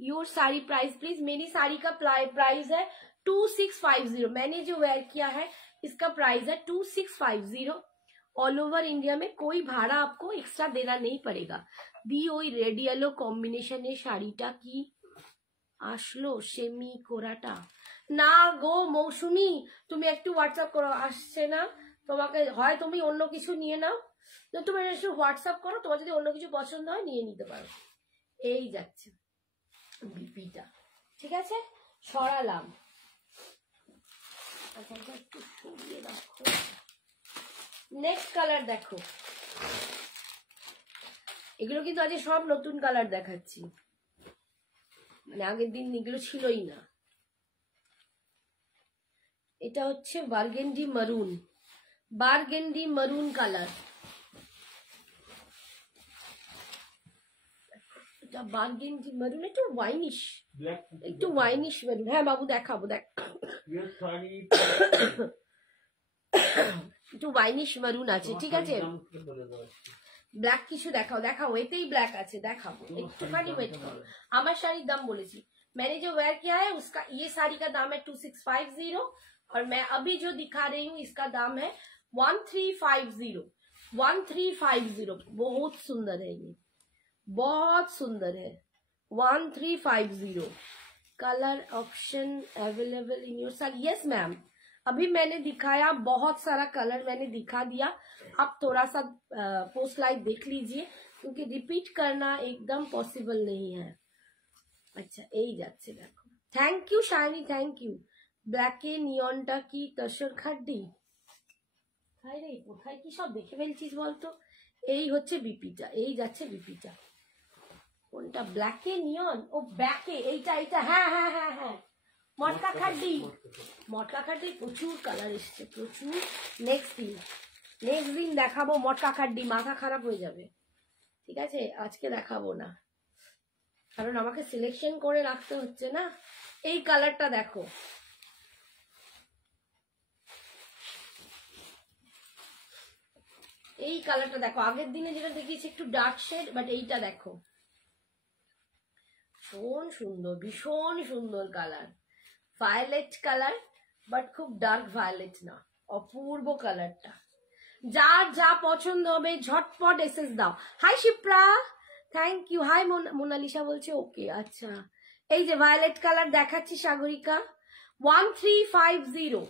Your sari price please. मेरी साड़ी का प्राइस है 2650। मैंने जो वेयर किया है इसका प्राइस है 2650। ऑल ओवर इंडिया में कोई भाड़ा आपको एक्स्ट्रा देना नहीं पड़ेगा। दी ওই রেড ইয়েলো কম্বিনেশনের শাড়িটা কি আসলো সেমি কোরাটা? না গো মৌসুমি, তুমি একটু হোয়াটসঅ্যাপ করো, আসছে না তোমাকে। হয় তুমি অন্য কিছু নিয়ে নাও, তুমি একটু হোয়াটসঅ্যাপ করো, তোমার যদি অন্য কিছু পছন্দ হয় নিয়ে নিতে পারো। এই যাচ্ছে বিপিটা, ঠিক আছে, সরালাম। একটু সরিয়ে রাখো। নেক্সট কালার দেখো, এগুলো কিন্তু আজ সব নতুন কালার দেখাচ্ছি, মানে আগের দিন এগুলো ছিলই না। এটা হচ্ছে বার্গেন্ডি মারুন, বার্গেন্ডি মারুন কালার। এটা বার্গেন্ডি মারুন, একটু ওয়াইনিশ, একটু ওয়াইনিশ মারুন। হ্যাঁ বাবু দেখাবো, দেখ একটু ওয়াইনিশ মারুন আছে, ঠিক আছে। ব্ল্যাক কিছু দেখাও, দেখাও, এতেই ব্ল্যাক আছে, দেখাবো, একটুখানি ওয়েট করো। আমার শাড়ির দাম বলেছি मैंने जो वेयर किया है उसका ये साड़ी का दाम है 2650 और मैं अभी जो दिखा रही हूँ इसका दाम है 1350। 1350 बहुत सुंदर है, ये बहुत सुंदर है। 1350 colour option available in your sari. Yes ma'am, अभी मैंने दिखाया बहुत सारा कलर मैंने दिखा दिया। आप थोड़ा सा पोस्ट लाइव देख लीजिए क्योंकि रिपीट करना एकदम पॉसिबल नहीं है। अच्छा এই যাচ্ছে দেখো। Thank you Shiny, thank you. ব্ল্যাকে নিয়নটা কি তসর খাড্ডি? হাই রে, কোথায় কি সব দেখে ফেলছিস বলতো। এই হচ্ছে বিপিটা, এই যাচ্ছে বিপিটা। কোনটা ব্ল্যাকে নিয়ন? ও ব্যাকে, এইটা এইটা, হ্যাঁ হ্যাঁ হ্যাঁ হ্যাঁ, মটকা খাড্ডি। মটকা খাড্ডি প্রচুর কালার এসছে, প্রচুর। নেক্সট দিন দেখাবো মটকা খাড্ডি, মাথা খারাপ হয়ে যাবে। ঠিক আছে, আজকে দেখাবো না কারণ আমাকে সিলেকশন করে রাখতে হচ্ছে না। এই কালারটা দেখো, এই কালারটা দেখো। আগের দিনে যেটা দেখিয়েছি একটু ডার্ক শেড, বাট এইটা দেখো ভীষণ সুন্দর, ভীষণ সুন্দর কালার। ভায়োলেট কালার, বাট খুব ডার্ক ভায়োলেট না, অপূর্ব কালারটা। যার যা পছন্দ হবে ঝটপট এসএস দাও। Hi Shipra, thank you. Hi Monalisa বলছে ওকে। আচ্ছা, এই যে ভায়োলেট কালার দেখাচ্ছি Sagarika, 1350।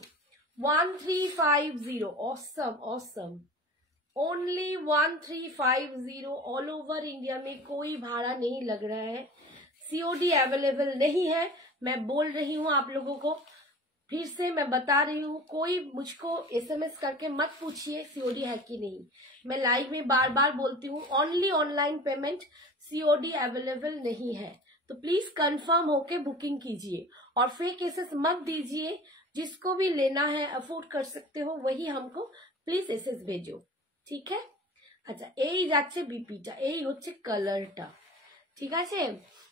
1350 awesome awesome, only 1350। All over India में कोई भाड़ा नहीं लग रहा है, सीओडी अवेलेबल नहीं है। मैं बोल रही हूँ आप लोगों को, फिर से मैं बता रही हूँ, कोई मुझको एसएमएस करके मत पूछिए सीओडी है कि नहीं। मैं लाइव में बार बार बोलती हूँ, only online payment, COD available नहीं है। तो प्लीज कंफर्म होके बुकिंग कीजिए और फेक एसएस मत दीजिए। जिसको भी लेना है, अफोर्ड कर सकते हो, वही हमको प्लीज एसएस भेजो, ठीक है। अच्छा, এই যাচ্ছে বিপিটা, এই হচ্ছে কালারটা, ঠিক আছে।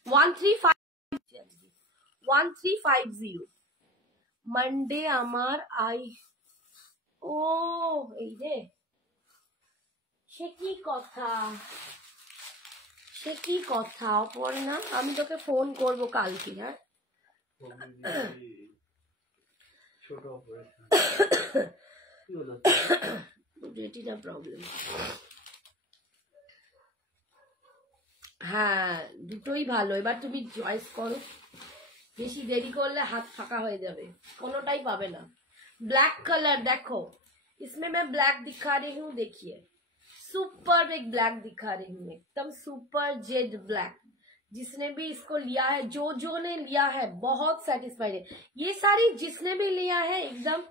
1350 মানডে আমার আই। ও এই রে, সে কি কথা, সে কি কথা অপর্ণা, আমি তোকে ফোন করবো কালকে। হ্যাঁ, ছোট অপারেশন কি হলো? Retina problem. হ্যাঁ, দুটোই ভালো। এবার তুমি চয়েস করো, বেশি দেরি করলে হাত ফাঁকা হয়ে যাবে, কোনোটাই পাবে না। ब्लैक कलर देखो, इसमें मैं ब्लैक दिखा रही हूँ, देखिए सुपर एक ब्लैक दिखा रही हूँ, एकदम सुपर जेड ब्लैक। जिसने भी इसको लिया है, जो ने लिया है बहुत सेटिस्फाइड है। ये सारी जिसने भी लिया है एकदम,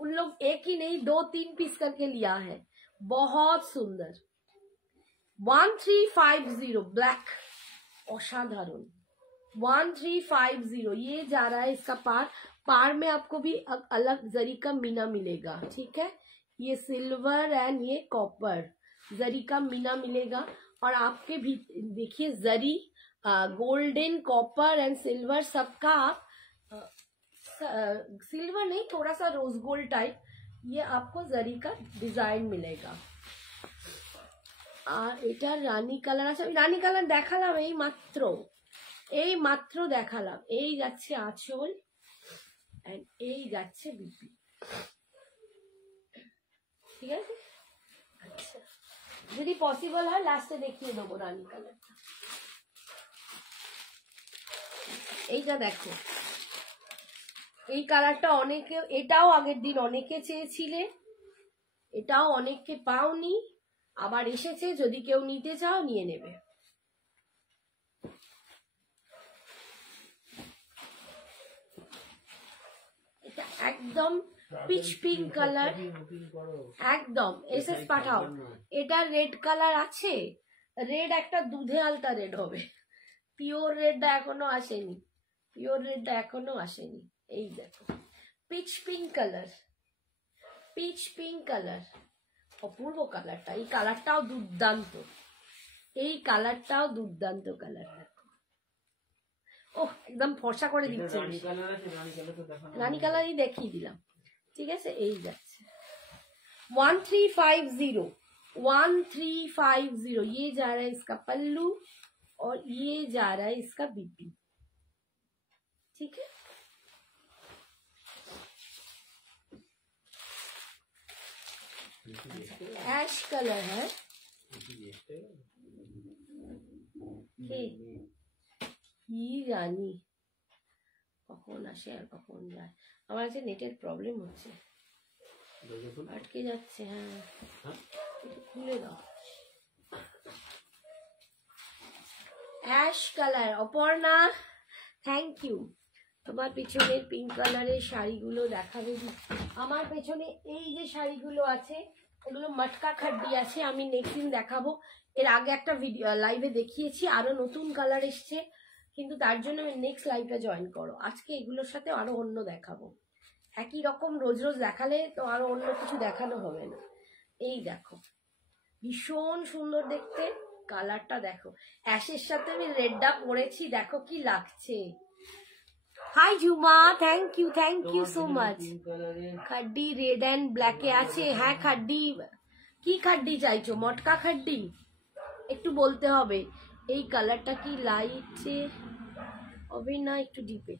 उन लोग एक ही नहीं 2-3 पीस करके लिया है, बहुत सुंदर। 1350 ब्लैक, असाधारण। 1350 ये जा रहा है इसका पार में आपको भी अलग जरी का मीना मिलेगा, ठीक है। ये सिल्वर एंड ये कॉपर जरी का मीना मिलेगा। और आपके भी देखिए जरी, गोल्डन, कॉपर एंड सिल्वर सबका आप, सिल्वर नहीं, थोड़ा सा रोज गोल्ड टाइप, ये आपको जरी का डिजाइन मिलेगा। আর এটা রানী কালার আছে, রানী কালার দেখালাম এই মাত্র দেখালাম। এই যাচ্ছে আঁচল এন্ড এই যাচ্ছে বিপি, ঠিক আছে। আচ্ছা, যদি পসিবল হয় লাস্টে দেখিয়ে দেবো রানী কালারটা। এইটা দেখো, এই কালারটা অনেকে, এটাও আগের দিন অনেকে চেয়েছিলে, এটাও অনেককে পাওনি, আবার এসেছে। যদি কেউ নিতে চাও নিয়ে নেবে। এটা একদম পিচ পিঙ্ক কালার, একদম এসএস পাঠাও। এটা রেড কালার আছে, রেড একটা দুধে আলতা রেড হবে, পিওর রেডটা এখনো আসেনি, পিওর রেডটা এখনো আসেনি। এই দেখো peach pink colour, peach pink colour, অপূর্ব কালারটা। এই কালারটাও দুর্দান্ত, এই কালারটাও দুর্দান্ত কালার। দেখো, ওহ একদম ফর্সা করে দিচ্ছে। রানী কালারই দেখিয়ে দিলাম, ঠিক আছে। এই যাচ্ছে 1350, 1350। ये जा रहा है इसका पल्लू और ये जा रहा है इसका बीपी। ठीक है। ऐश कलर है, কি জানি কখন আসে আর কখন যায়। আমার কাছে নেটের প্রবলেম হচ্ছে, আটকে যাচ্ছে। হ্যাঁ একটু খুলে দাও। Ash colour, Aparna thank you. তোমার পেছনের পিঙ্ক কালারের শাড়িগুলো দেখাবে। আমার পেছনে এই যে শাড়িগুলো আছে এগুলো মটকা খাড্ডি আছে, আমি নেক্সট দিন দেখাবো। এর আগে একটা ভিডিও লাইভে দেখিয়েছি, আরো নতুন কালার এসছে, কিন্তু তার জন্য আমি নেক্সট লাইভটা জয়েন করো। আজকে এগুলোর সাথে আরো অন্য দেখাবো, একই রকম রোজ রোজ দেখালে তো আরো অন্য কিছু দেখানো হবে না। এই দেখো ভীষণ সুন্দর দেখতে, কালারটা দেখো। অ্যাশের সাথে আমি রেডটা পরেছি, দেখো কি লাগছে। Hi Juma, thank you so much. খাড্ডি রেড অ্যান্ড ব্ল্যাকে আছে। হ্যাঁ খাড্ডি, কি খাড্ডি চাইছো? মটকা খাড্ডি? একটু বলতে হবে এই কালারটা কি লাইটে হবে না একটু ডিপে।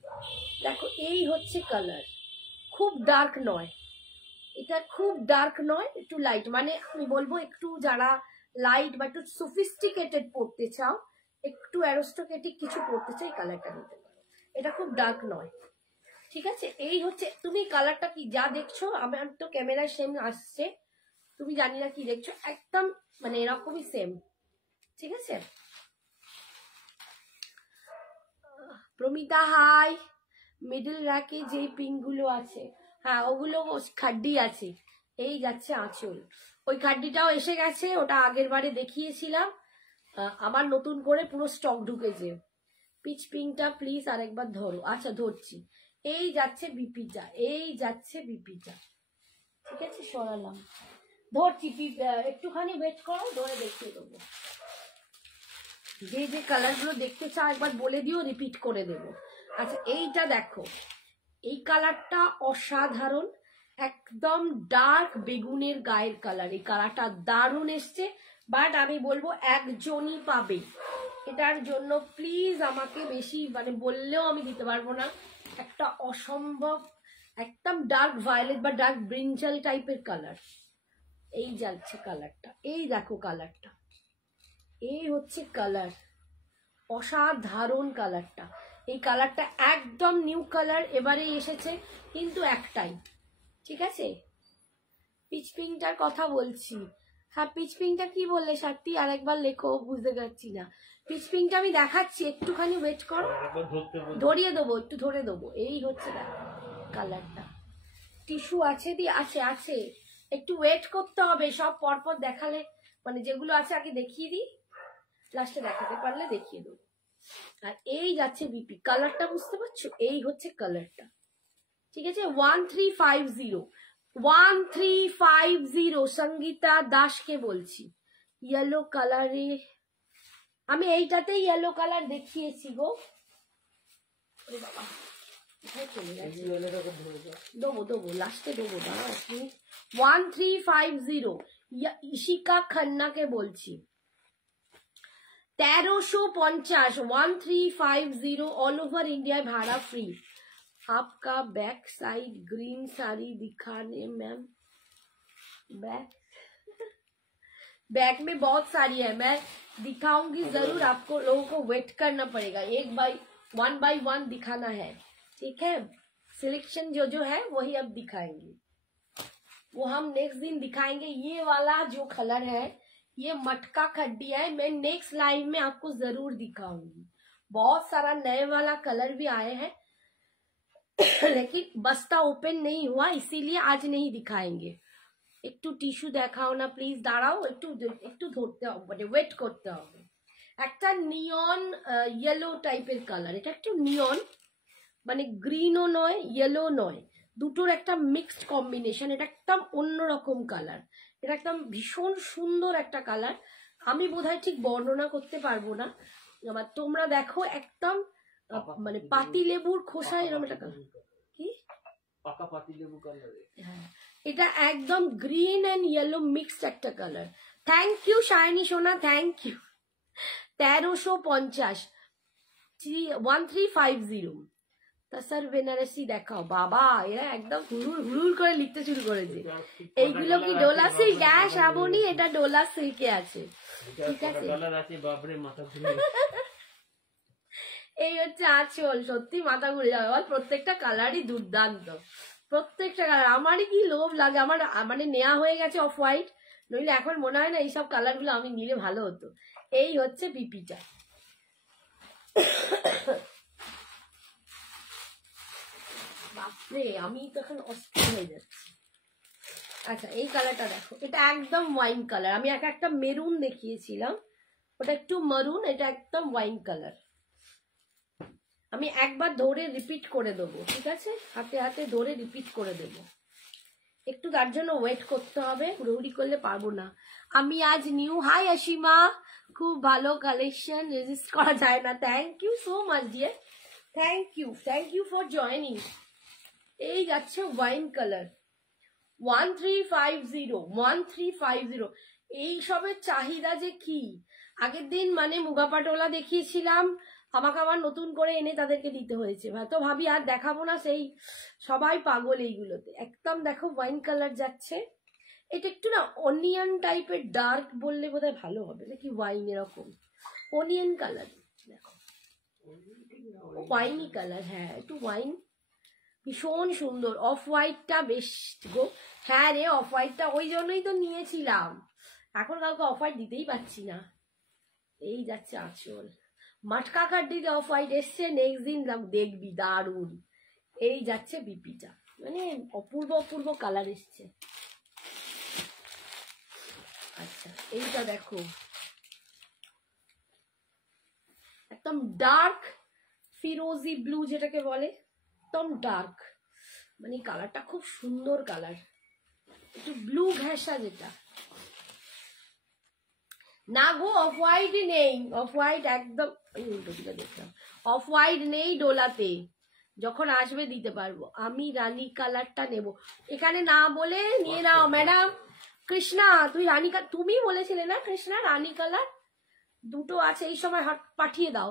দেখো এই হচ্ছে কালার, খুব ডার্ক নয় এটা, খুব ডার্ক নয়, একটু লাইট, মানে আমি বলবো একটু যারা লাইট বা একটু সফিস্টিকেটেড পড়তে চাও, একটু অ্যারোস্টোকেটিক কিছু পড়তে চাই, কালারটা নিতে পারো। এটা খুব ডার্ক নয়, ঠিক আছে। এই হচ্ছে, তুমি কালারটা কি যা দেখছো, আমার তো ক্যামেরায় সেম আসছে, তুমি জানি না কি দেখছো, একদম মানে এরকমই সেম, ঠিক আছে। প্রমিতা হাই। মিডল র্যাকে যে পিঙ্ক গুলো আছে, হ্যাঁ ওগুলো খাড্ডি আছে। এই যাচ্ছে আঁচল, ওই খাড্ডিটাও এসে গেছে, ওটা আগের বারে দেখিয়েছিলাম, আবার নতুন করে পুরো স্টক ঢুকেছে। পিচ পিঙ্কটা প্লিজ আরেকবার ধরো। আচ্ছা ধরছি। এই যাচ্ছে বিপিটা, এই যাচ্ছে বিপিটা, ঠিক আছে সরালাম, ধরছি। একটুখানি ওয়েট করো, ধরে দেখিয়ে দেবো। যে যে কালারগুলো দেখতে চাও একবার বলে দিও, রিপিট করে দেবো। আচ্ছা এইটা দেখো, এই কালারটা অসাধারণ, একদম ডার্ক বেগুনের গায়ের কালার। এই কালারটা দারুণ এসছে, বাট আমি বলবো একজনই পাবে। এটার জন্য প্লিজ আমাকে বেশি মানে বললেও আমি দিতে পারবো না, একটা অসম্ভব একদম ডার্ক ভায়োলেট বা ডার্ক ব্রিঞ্জাল টাইপের কালার। এই যাচ্ছে কালারটা, এই দেখো কালারটা, এই হচ্ছে কালার, অসাধারণ কালারটা। এই কালারটা একদম নিউ কালার, এবারেই এসেছে, কিন্তু একটাই, ঠিক আছে। পিচ পিঙ্কটার কথা বলছি। হ্যাঁ পিচ পিঙ্কটা কি বললে সাথী, আরেকবার লেখো, বুঝতে পারছি না। পিচ পিঙ্কটা আমি দেখাচ্ছি, একটুখানি ওয়েট করো, ধরিয়ে দেবো, একটু ধরে দেবো। এই হচ্ছে কালারটা। টিস্যু আছে দি? আছে আছে, একটু ওয়েট করতে হবে, সব পরপর দেখালে মানে যেগুলো আছে আগে দেখিয়ে দিই, লাস্টে দেখাতে পারলে দেখিয়ে দেবো। আর এই যাচ্ছে বিপি, কালারটা বুঝতে পারছো, এই হচ্ছে কালারটা, ঠিক আছে। 1350 1350 সঙ্গীতা দাসকে বলছি। ইয়েলো কালারে, আমি এইটাতে ইয়েলো কালার দেখিয়েছি গো। বাবা দেবো দেবো, লাস্টে দেবো, দাঁড়াও। 1350 ইশিকা খান্নাকে বলছি। 1350 1350 ऑल ओवर इंडिया भाड़ा फ्री। आपका बैक साइड ग्रीन साड़ी दिखाने मैम, बैक में बहुत सारी है, मैं दिखाऊंगी जरूर, आपको लोगों को वेट करना पड़ेगा, वन बाय वन दिखाना है, ठीक है। सिलेक्शन जो है वही अब दिखाएंगे, वो हम नेक्स्ट दिन दिखाएंगे। ये वाला जो कलर है ये मटका खड्डी है, मैं नेक्स्ट लाइव में आपको जरूर दिखाऊंगी। बहुत सारा नए वाला कलर भी आए हैं लेकिन बस्ता ओपन नहीं हुआ, इसीलिए आज नहीं दिखाएंगे। একটু টিস্যু দেখাও না প্লিজ, দাঁড়াও একটু ধরতে হবে, মানে ওয়েট করতে হবে। একটা নিয়ন ইয়েলো টাইপের কালার, এটা একটু নিয়ন, মানে গ্রিনও নয় ইয়েলো নয়, দুটোর একটা মিক্সড কম্বিনেশন, এটা একদম অন্যরকম কালার, এটা একদম ভীষণ সুন্দর একটা কালার। আমি বোধহয় ঠিক বর্ণনা করতে পারবো না, আবার তোমরা দেখো একদম মানে পাতি লেবুর খোসা এরকম একটা কালার, কি পাকা পাতি লেবু কালার। হ্যাঁ এটা একদম গ্রিন এন্ড ইয়েলো মিক্সড একটা কালার। থ্যাংক ইউ শাইনি সোনা, থ্যাংক ইউ। 1350 1350 তাসার বেনারসি দেখাও। বাবা এরা একদম হুড়ুর হুড়ুর করে লিখতে শুরু করেছে। এইগুলো কি ডোলা সিল্ক? গ্যাস আবনি, এটা ডোলা সিল্কে আছে। ঠিক আছে, এই হচ্ছে আঁচল। সত্যি মাথা ঘুরে যাবে বল, প্রত্যেকটা কালারই দুর্দান্ত, প্রত্যেকটা কালার। আমারই কি লোভ লাগে, আমার মানে নেওয়া হয়ে গেছে অফ হোয়াইট, নইলে এখন মনে হয় না এইসব কালার গুলো আমি নিলে ভালো হতো। এই হচ্ছে বিপিটা। বাপরে আমি তো এখন অস্থির হয়ে যাচ্ছি। আচ্ছা এই কালারটা দেখো, এটা একদম ওয়াইন কালার। আমি একটা মেরুন দেখিয়েছিলাম, ওটা একটু মারুন, এটা একদম ওয়াইন কালার। আমি একবার ধরে রিপিট করে দেবো, ঠিক আছে, হাতে হাতে ধরে রিপিট করে দেবো। একটু তার জন্য ওয়েট করতে হবে, হুড়োহুড়ি করলে পারবো না। আমি আজ নিউ। হাই অসীমা, খুব ভালো কালেকশন, রেজিস্ট করা যায় না। Thank you so much dear, thank you for joining. এই যাচ্ছে ওয়াইন কালার 1350 এই সবের চাহিদা যে কি। আগের দিন মানে মুগা পাটোলা দেখিয়েছিলাম, আমাকে আবার নতুন করে এনে তাদেরকে দিতে হয়েছে। তো ভাবি আর দেখাবো না, সেই সবাই পাগল এইগুলোতে। একদম দেখো ওয়াইন কালার যাচ্ছে, এটা একটু না অনিয়ন টাইপের, ডার্ক বললে বোধহয় ভালো হবে নাকি, ওয়াইন এরকম অনিয়ন কালার। দেখো ওয়াইনি কালার, হ্যাঁ একটু ওয়াইন, ভীষণ সুন্দর। অফ হোয়াইটটা বেশ গো, হ্যাঁ রে অফ হোয়াইটটা ওই জন্যই তো নিয়েছিলাম, এখন কাউকে অফ হোয়াইট দিতেই পারছি না। এই যাচ্ছে আঁচল, মাটকা কাটদিতে অফ হোয়াইট এসছে, নেক্সট দিন দেখবি দারুন। এই যাচ্ছে বিপিটা, মানে অপূর্ব অপূর্ব কালার এসছে। আচ্ছা এইটা দেখো, একদম ডার্ক ফিরোজি ব্লু যেটাকে বলে, একদম ডার্ক, মানে কালারটা খুব সুন্দর কালার, একটু ব্লু ঘেঁষা যেটা না গো। অফ হোয়াইটই নেই, অফ হোয়াইট একদম উল্টো দিকে দেখলাম, অফ হোয়াইট নেই ডোলাতে, যখন আসবে দিতে পারবো। আমি রানী কালারটা নেব, এখানে না বলে নিয়ে নাও ম্যাডাম। কৃষ্ণা তুই রানী, তুমি বলেছিলে না কৃষ্ণা রানী কালার দুটো আছে, এই সময় পাঠিয়ে দাও,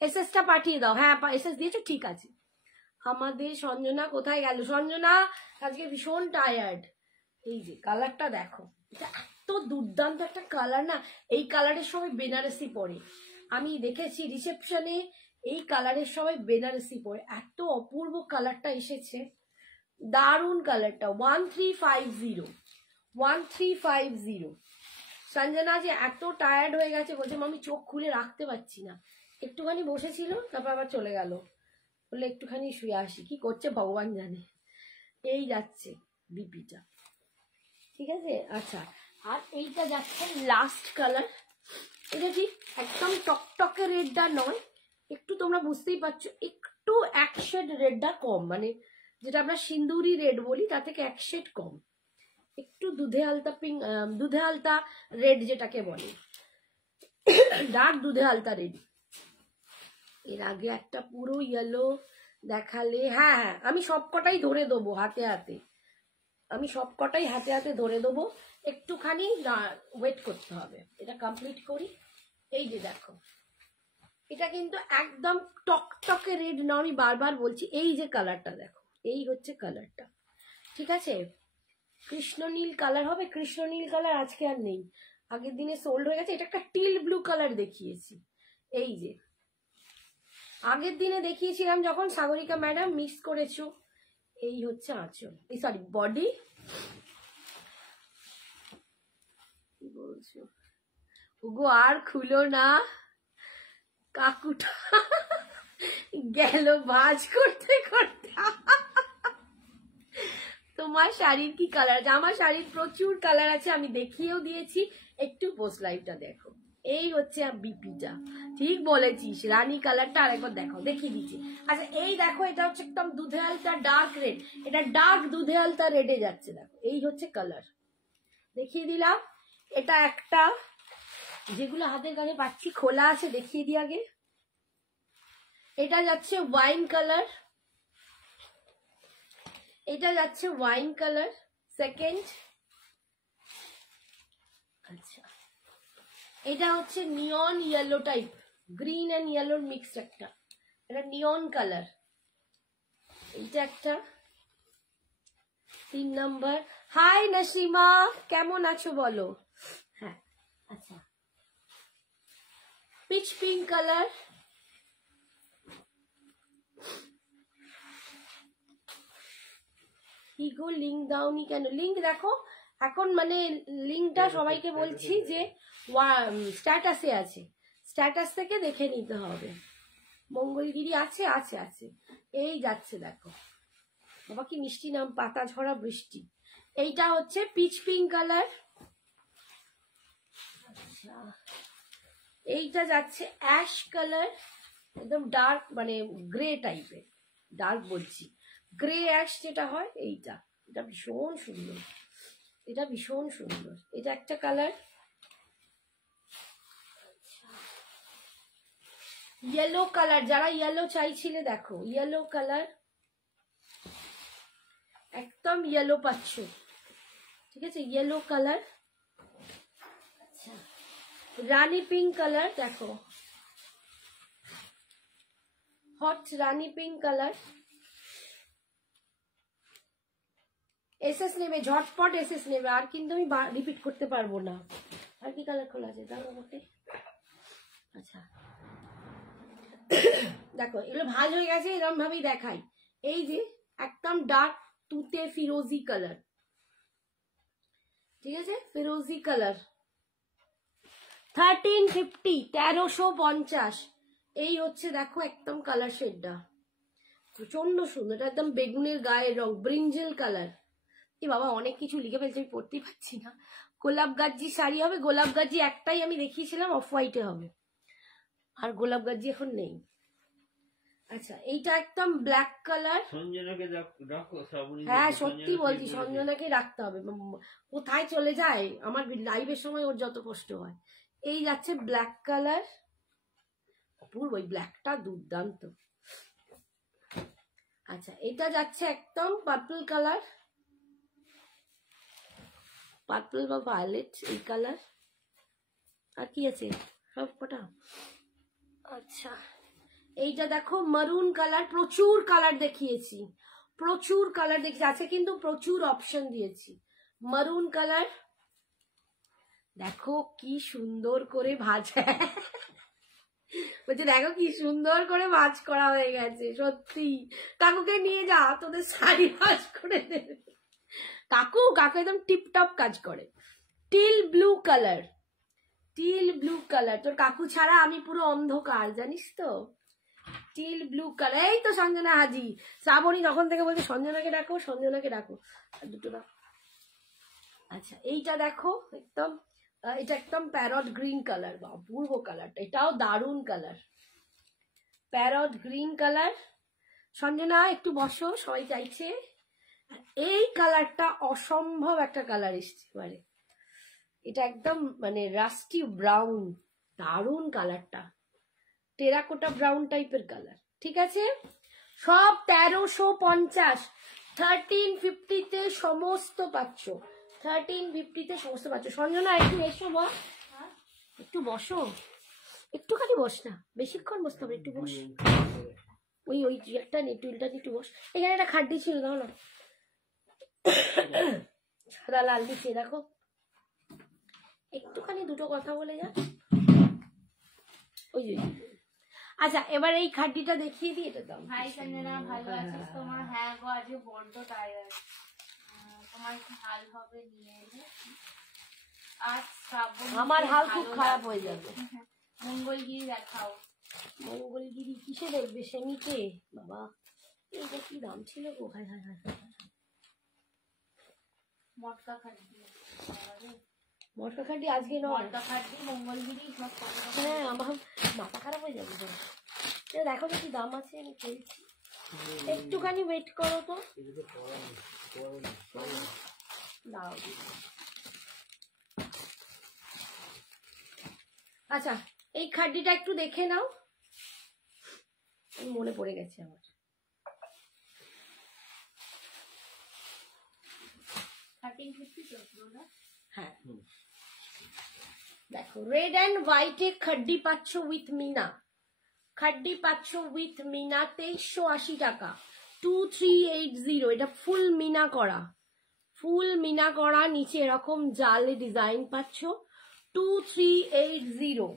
এসএসটা পাঠিয়ে দাও। হ্যাঁ এসএস দিয়েছো, ঠিক আছে। আমাদের সঞ্জনা কোথায় গেল? সঞ্জনা আজকে ভীষণ টায়ার্ড। এই যে কালারটা দেখো, এটা এত দুর্দান্ত একটা কালার না, এই কালারের সবাই বেনারসি পরে, আমি দেখেছি রিসেপশনে এই কালারের সবাই বেনারসি পরে, এত অপূর্ব কালারটা এসেছে, দারুণ কালারটা। 1350 সঞ্জনা যে এত টায়ার্ড হয়ে গেছে, বলছে আমি চোখ খুলে রাখতে পারছি না, একটুখানি বসেছিল তারপর আবার চলে গেল, বলে একটুখানি শুয়ে আসি, কি করছে ভগবান জানে। এই যাচ্ছে বিপিটা, ঠিক আছে। আচ্ছা আর এইটা যাচ্ছে লাস্ট কালার, এটা ঠিক একদম টকটকে রেডটা নয়, একটু তোমরা বুঝতেই পারছো, একটু এক শেড রেডটা কম, মানে যেটা আমরা সিন্দুরি রেড বলি তার থেকে এক শেড কম, একটু দুধে আলতা পিঙ্ক, দুধে আলতা রেড যেটাকে বলে, ডার্ক দুধে আলতা রেড। এর আগে একটা পুরো ইয়েলো দেখালে, হ্যাঁ হ্যাঁ আমি সবকটাই ধরে দেবো হাতে হাতে, আমি সবকটাই হাতে হাতে ধরে দেবো, একটুখানি ওয়েট করতে হবে, এটা কমপ্লিট করি। এই যে দেখো, এটা কিন্তু একদম টকটকে রেড না, আমি বারবার বলছি। এই যে কালারটা দেখো, এই হচ্ছে কালারটা, ঠিক আছে। কৃষ্ণনীল কালার হবে, কৃষ্ণনীল কালার আজকে আর নেই, আগের দিনে সোল্ড হয়ে গেছে। এটা একটা টিল ব্লু কালার দেখিয়েছি, এই যে আগের দিনে দেখিয়েছিলাম যখন সাগরিকা ম্যাডাম মিক্স করেছো। এই হচ্ছে আঁচল, এই সরি বডি, কি বলছো ওগো আর খুলো না, কাকুটা গেল ভাজ করতে করতে। তোমার শাড়ির কি কালার আছে? আমার শাড়ির প্রচুর কালার আছে, আমি দেখিয়েও দিয়েছি, একটু পোস্ট লাইভটা দেখো। এই হচ্ছে বিপিটা, ঠিক বলেছিস, রানী কালারটা আরেকবার দেখো, দেখিয়ে দিচ্ছি। আচ্ছা এই দেখো, এটা হচ্ছে একদম দুধে আলতা ডার্ক রেড, এটা ডার্ক দুধে আলতা রেডে যাচ্ছে, দেখো এই হচ্ছে কালার, দেখিয়ে দিলাম। এটা একটা, যেগুলো হাতের কাছে পাচ্ছি খোলা আছে দেখিয়ে দিই আগে। এটা যাচ্ছে ওয়াইন কালার, এটা যাচ্ছে ওয়াইন কালার সেকেন্ড। আচ্ছা এটা হচ্ছে neon yellow type, green and ইয়েলোর মিক্সড একটা, এটা নিয়ন কালার, এইটা একটা 3 নাম্বার। হাই নাসিমা, কেমন আছো বলো? হ্যাঁ আচ্ছা, পিচ পিঙ্ক কালার, কি গো লিঙ্ক দাওনি কেন? লিঙ্ক দেখো এখন, মানে লিঙ্কটা সবাইকে বলছি যে স্ট্যাটাসে আছে, স্ট্যাটাস থেকে দেখে নিতে হবে। মঙ্গলগিরি আছে আছে আছে, এই যাচ্ছে দেখো বাবা, কি মিষ্টি নাম, পাতা ঝরা বৃষ্টি। এইটা হচ্ছে পিচ পিঙ্ক কালার। আচ্ছা, এইটা যাচ্ছে অ্যাশ কালার, একদম ডার্ক, মানে গ্রে টাইপের, ডার্ক বলছি, গ্রে অ্যাশ যেটা হয় এইটা, এটা ভীষণ সুন্দর, এটা ভীষণ সুন্দর, এটা একটা কালার। ইয়েলো কালার, যারা ইয়েলো চাইছিলে দেখো, ইয়েলো কালার, একদম ইয়েলো পাচ্ছ, ঠিক আছে, ইয়েলো কালার। আচ্ছা, রানী পিঙ্ক কালার দেখো, হট রানী পিঙ্ক কালার। এসএস নেবে, ঝটপট এসএস নেবে, আর কিন্তু আমি রিপিট করতে পারবো না। আর কি কালার খোলা আছে দাঁড়াও মোটে। আচ্ছা দেখো এগুলো ভাঁজ হয়ে গেছে, এরকম ভাবেই দেখাই। এই যে একদম ডার্ক তুতে ফিরোজি কালার, ঠিক আছে, ফিরোজি কালার, 1350, 1350। এই হচ্ছে দেখো একদম কালার শেডটা প্রচন্ড সুন্দর, এটা একদম বেগুনের গায়ের রং, ব্রিঞ্জেল কালার। এ বাবা অনেক কিছু লিখে ফেলছে, আমি পড়তেই পারছি না। গোলাপ গাজ্জি শাড়ি হবে, গোলাপ গাজ্জি একটাই আমি দেখিয়েছিলাম, অফ হোয়াইটে হবে, আর গোলাপ গাজ্জি এখন নেই। আচ্ছা, এইটা একদম ব্ল্যাক কালার। সঞ্জনাকে রাখো, শ্রাবণী। হ্যাঁ সত্যি বলছি, সঞ্জনাকে রাখতে হবে, কোথায় চলে যায় আমার লাইভের সময়, ওর যত কষ্ট হয়। এই যাচ্ছে ব্ল্যাক কালার, অপূর্ব, ওই ব্ল্যাকটা দুর্দান্ত। আচ্ছা, এটা যাচ্ছে একদম পার্পল কালার, পার্পল বা ভায়োলেট এই কালার। আর কি আছে সব কটা? আচ্ছা, এইটা দেখো মারুন কালার, প্রচুর কালার দেখিয়েছি, প্রচুর কালার দেখিয়েছি, আছে কিন্তু প্রচুর অপশন দিয়েছি। মারুন কালার দেখো কি সুন্দর করে ভাজ, বলছে দেখো কি সুন্দর করে ভাজ করা হয়ে গেছে, সত্যি। কাকুকে নিয়ে যা, তোদের শাড়ি ভাজ করে দেবে। কাকু কাকু একদম টিপটপ কাজ করে। Teal blue colour, teal blue colour, তোর কাকু ছাড়া আমি পুরো অন্ধকার, জানিস তো। টিল ব্লু কালার, এই তো সঞ্জনা হাজি। শ্রাবণী তখন থেকে বলছে সঞ্জনাকে ডাকো, সঞ্জনাকে ডাকো, আর দুটো না। আচ্ছা, এইটা দেখো একদম, এটা একদম প্যারট গ্রিন কালার, বা অপূর্ব কালারটা, এটাও দারুণ colour, parrot green colour. Sanjana একটু বসো, সবাই চাইছে। এই কালারটা অসম্ভব একটা কালার এসছে এবারে, এটা একদম মানে রাস্টি ব্রাউন, দারুণ কালারটা, টেরাকোটা ব্রাউন টাইপের কালার, ঠিক আছে। সব 1350, 1350-তে সমস্ত পাচ্ছ, 1350-তে সমস্ত পাচ্ছ। সঞ্জনা একটু এসো, বস, একটু বসো, একটুখানি বস না, বেশিক্ষণ বসতে হবে, একটু বস। ওই ওই একটা নে, টুলটা একটু বস। এখানে একটা খাড্ডি ছিল, দাও না, সাদা লাল দিচ্ছে দেখো, একটুখানি দুটো কথা বলে যা, ওই যে। আচ্ছা, এবার এই খাড্ডিটা দেখিয়ে দিই, এটা দাও। হাই সঞ্জনা, ভালো আছিস তোমার? হ্যাঁ গো, আজকে বড্ড টায়ার্ড। তোমার কি হাল হবে নিয়ে এলে? আজ শ্রাবণ, আমার হাল খুব খারাপ হয়ে যাবে। মঙ্গলগিরি দেখাও। মঙ্গলগিরি কিসে দেখবে, সেমিতে বাবা, এইটা কি দাম ছিল গো, হাই হাই হাই, মটকা খাড্ডি, মটকা খাড্ডি আজকে নয়, মটকা খাড্ডি মঙ্গলগিরি। হ্যাঁ আমার মাথা খারাপ হয়ে যাবে। দেখো তো কি দাম আছে, আমি খেলছি, একটুখানি ওয়েট করো তো, দাও। আচ্ছা, এই খাড্ডিটা একটু দেখে নাও, মনে পড়ে গেছে আমার। হ্যাঁ দেখো, রেড অ্যান্ড হোয়াইটে খাড্ডি পাচ্ছ উইথ মিনা, খাড্ডি পাচ্ছ উইথ মিনা 2380 টাকা, 2380, এটা ফুল মিনা করা, ফুল মিনা করা, নিচে এরকম জালে ডিজাইন পাচ্ছ। 2380,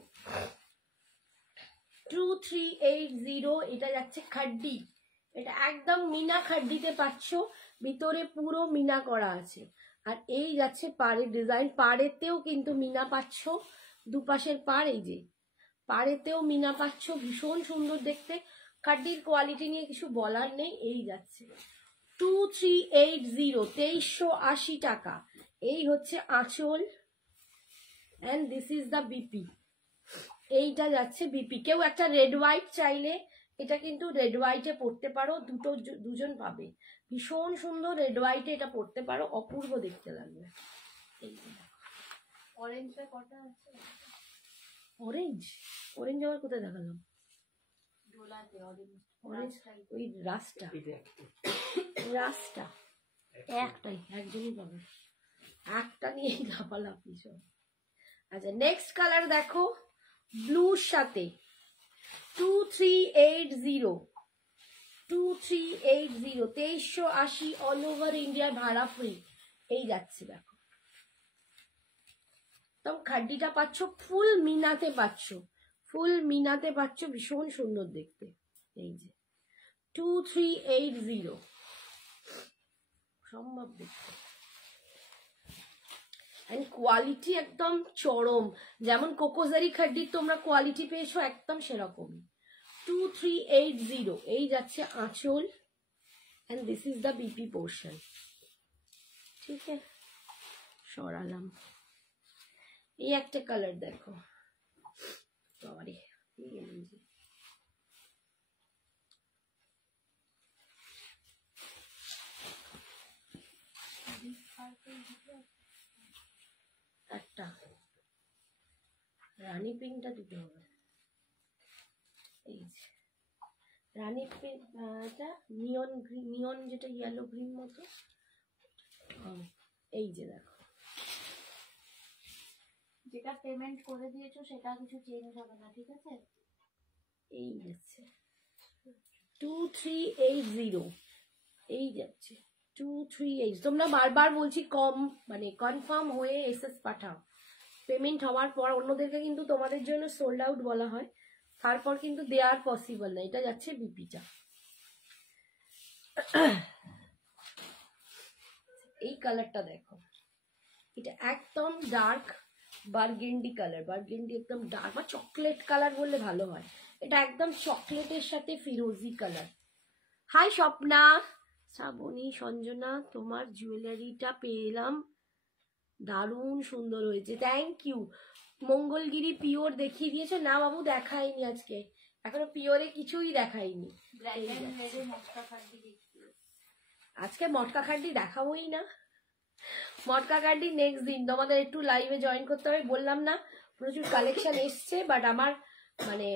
2380, এটা যাচ্ছে খাড্ডি, এটা একদম মিনা খাড্ডিতে পাচ্ছ, ভিতরে পুরো মিনা করা আছে। আর এই যাচ্ছে পাড়ের ডিজাইন, পাড়েতেও কিন্তু মিনা পাচ্ছ, দুপাশের পাড়, এই যে পাড়েতেও মিনা পাচ্ছ, ভীষণ সুন্দর দেখতে। খাড্ডির কোয়ালিটি নিয়ে কিছু বলার নেই। এই যাচ্ছে 2380, 2380 টাকা। এই হচ্ছে আঁচল, and this is the BP. এইটা যাচ্ছে বিপি। কেউ একটা রেড হোয়াইট চাইলে এটা কিন্তু রেড হোয়াইটে পড়তে পারো, দুজন পাবে, ভীষণ সুন্দর রেড হোয়াইটে এটা পড়তে পারো, অপূর্ব দেখতে লাগবে। অরেঞ্জটা কটা আছে? অরেঞ্জ, অরেঞ্জ আবার কোথায় দেখালাম? ডোলাতে অরেঞ্জ, অরেঞ্জ ওই রাস্তা, রাস্তা একটাই, একজনই পাবে, একটা নিয়েই লাফালাফি সব। আচ্ছা নেক্সট কালার দেখো, ব্লুর সাথে 2380, 2380, 2380, অল ওভার ইন্ডিয়ার ভাড়া ফ্রি। এই যাচ্ছে দেখো, তো খাড্ডিটা পাচ্ছ, ফুল মিনাতে পাচ্ছ, ফুল মিনাতে পাচ্ছ, ভীষণ সুন্দর দেখতে। এই যে 2380, সম্ভব দেখতে, এন্ড কোয়ালিটি একদম চরম, যেমন কোকোজারি খাড্ডির তোমরা কোয়ালিটি পেয়েছো একদম সেরকমই। 2380, এই যাচ্ছে আঁচল, and this is the BP portion. ঠিক আছে, সরালাম। এই একটা কালার দেখো, সরি একটা রানী পিঙ্কটা দিতে হবে। এই যে রানী পিঙ্ক, এটা নিয়ন গ্রিন, নিয়ন যেটা ইয়েলো গ্রিন মতো। এই যে দেখো, যেটা পেমেন্ট করে দিয়েছো সেটা কিছু চেঞ্জ হবে না, ঠিক আছে? এই যাচ্ছে 2380, এই যাচ্ছে 238। তোমরা বারবার বলছি কম, মানে কনফার্ম হয়ে এসএস পাঠাও, পেমেন্ট হওয়ার পর অন্যদেরকে কিন্তু তোমাদের জন্য সোল্ড আউট বলা হয়, তারপর কিন্তু দেওয়ার পসিবল না। এটা যাচ্ছে বিপিটা। এই কালারটা দেখো, এটা একদম ডার্ক বার্গেন্ডি কালার, বার্গেন্ডি একদম ডার্ক বা চকলেট কালার বললে ভালো হয়, এটা একদম চকলেটের সাথে ফিরোজি কালার। হাই স্বপ্না, শ্রাবণী, সঞ্জনা, তোমার জুয়েলারিটা পেলাম, দারুণ সুন্দর হয়েছে, থ্যাংক ইউ। মঙ্গলগিরি পিওর দেখিয়ে দিয়েছো? না বাবু দেখাইনি আজকে, এখনো পিওরে কিছুই দেখাইনি। আজকে মটকা খাড্ডি দেখাবোই না, মটকা খাড্ডি নেক্সট দিন। তোমাদের একটু লাইভে জয়েন করতে হবে, বললাম না প্রচুর কালেকশন এসছে, বাট আমার মানে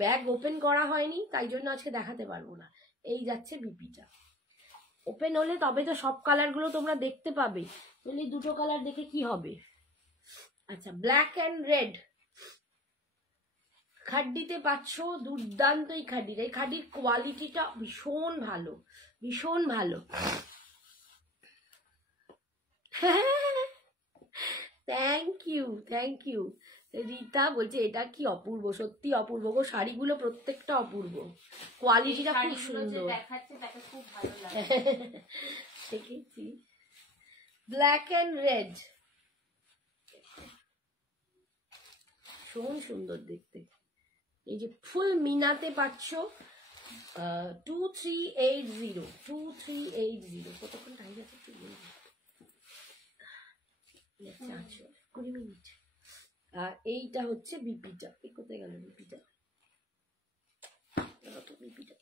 ব্যাগ ওপেন করা হয়নি, তাই জন্য আজকে দেখাতে পারবো না। এই যাচ্ছে বিপিটা, ওপেন হলে তবে তো সব কালারগুলো তোমরা দেখতে পাবে, বলি দুটো কালার দেখে কি হবে। আচ্ছা ব্ল্যাক অ্যান্ড রেড খাড্ডিতে পাচ্ছ, দুর্দান্ত এই খাড্ডিটা, এই খাড্ডির কোয়ালিটিটা ভীষণ ভালো, ভীষণ ভালো। Thank you, thank you. Rita বলছে এটা কি অপূর্ব, সত্যি অপূর্ব গো, শাড়িগুলো প্রত্যেকটা অপূর্ব, কোয়ালিটিটা খুব সুন্দর দেখাচ্ছে, তাকে খুব ভালো লাগে। দেখেছি ব্ল্যাক এন্ড রেড, ভীষণ সুন্দর দেখতে। এই যে ফুল মিনাতে পাচ্ছ, 2380, 2380। কতক্ষণ টাইম আছে একটু বলবো? 20 মিনিট। আর এইটা হচ্ছে বিপিটা, এই কোথায় গেল বিপিটা? বিপিটা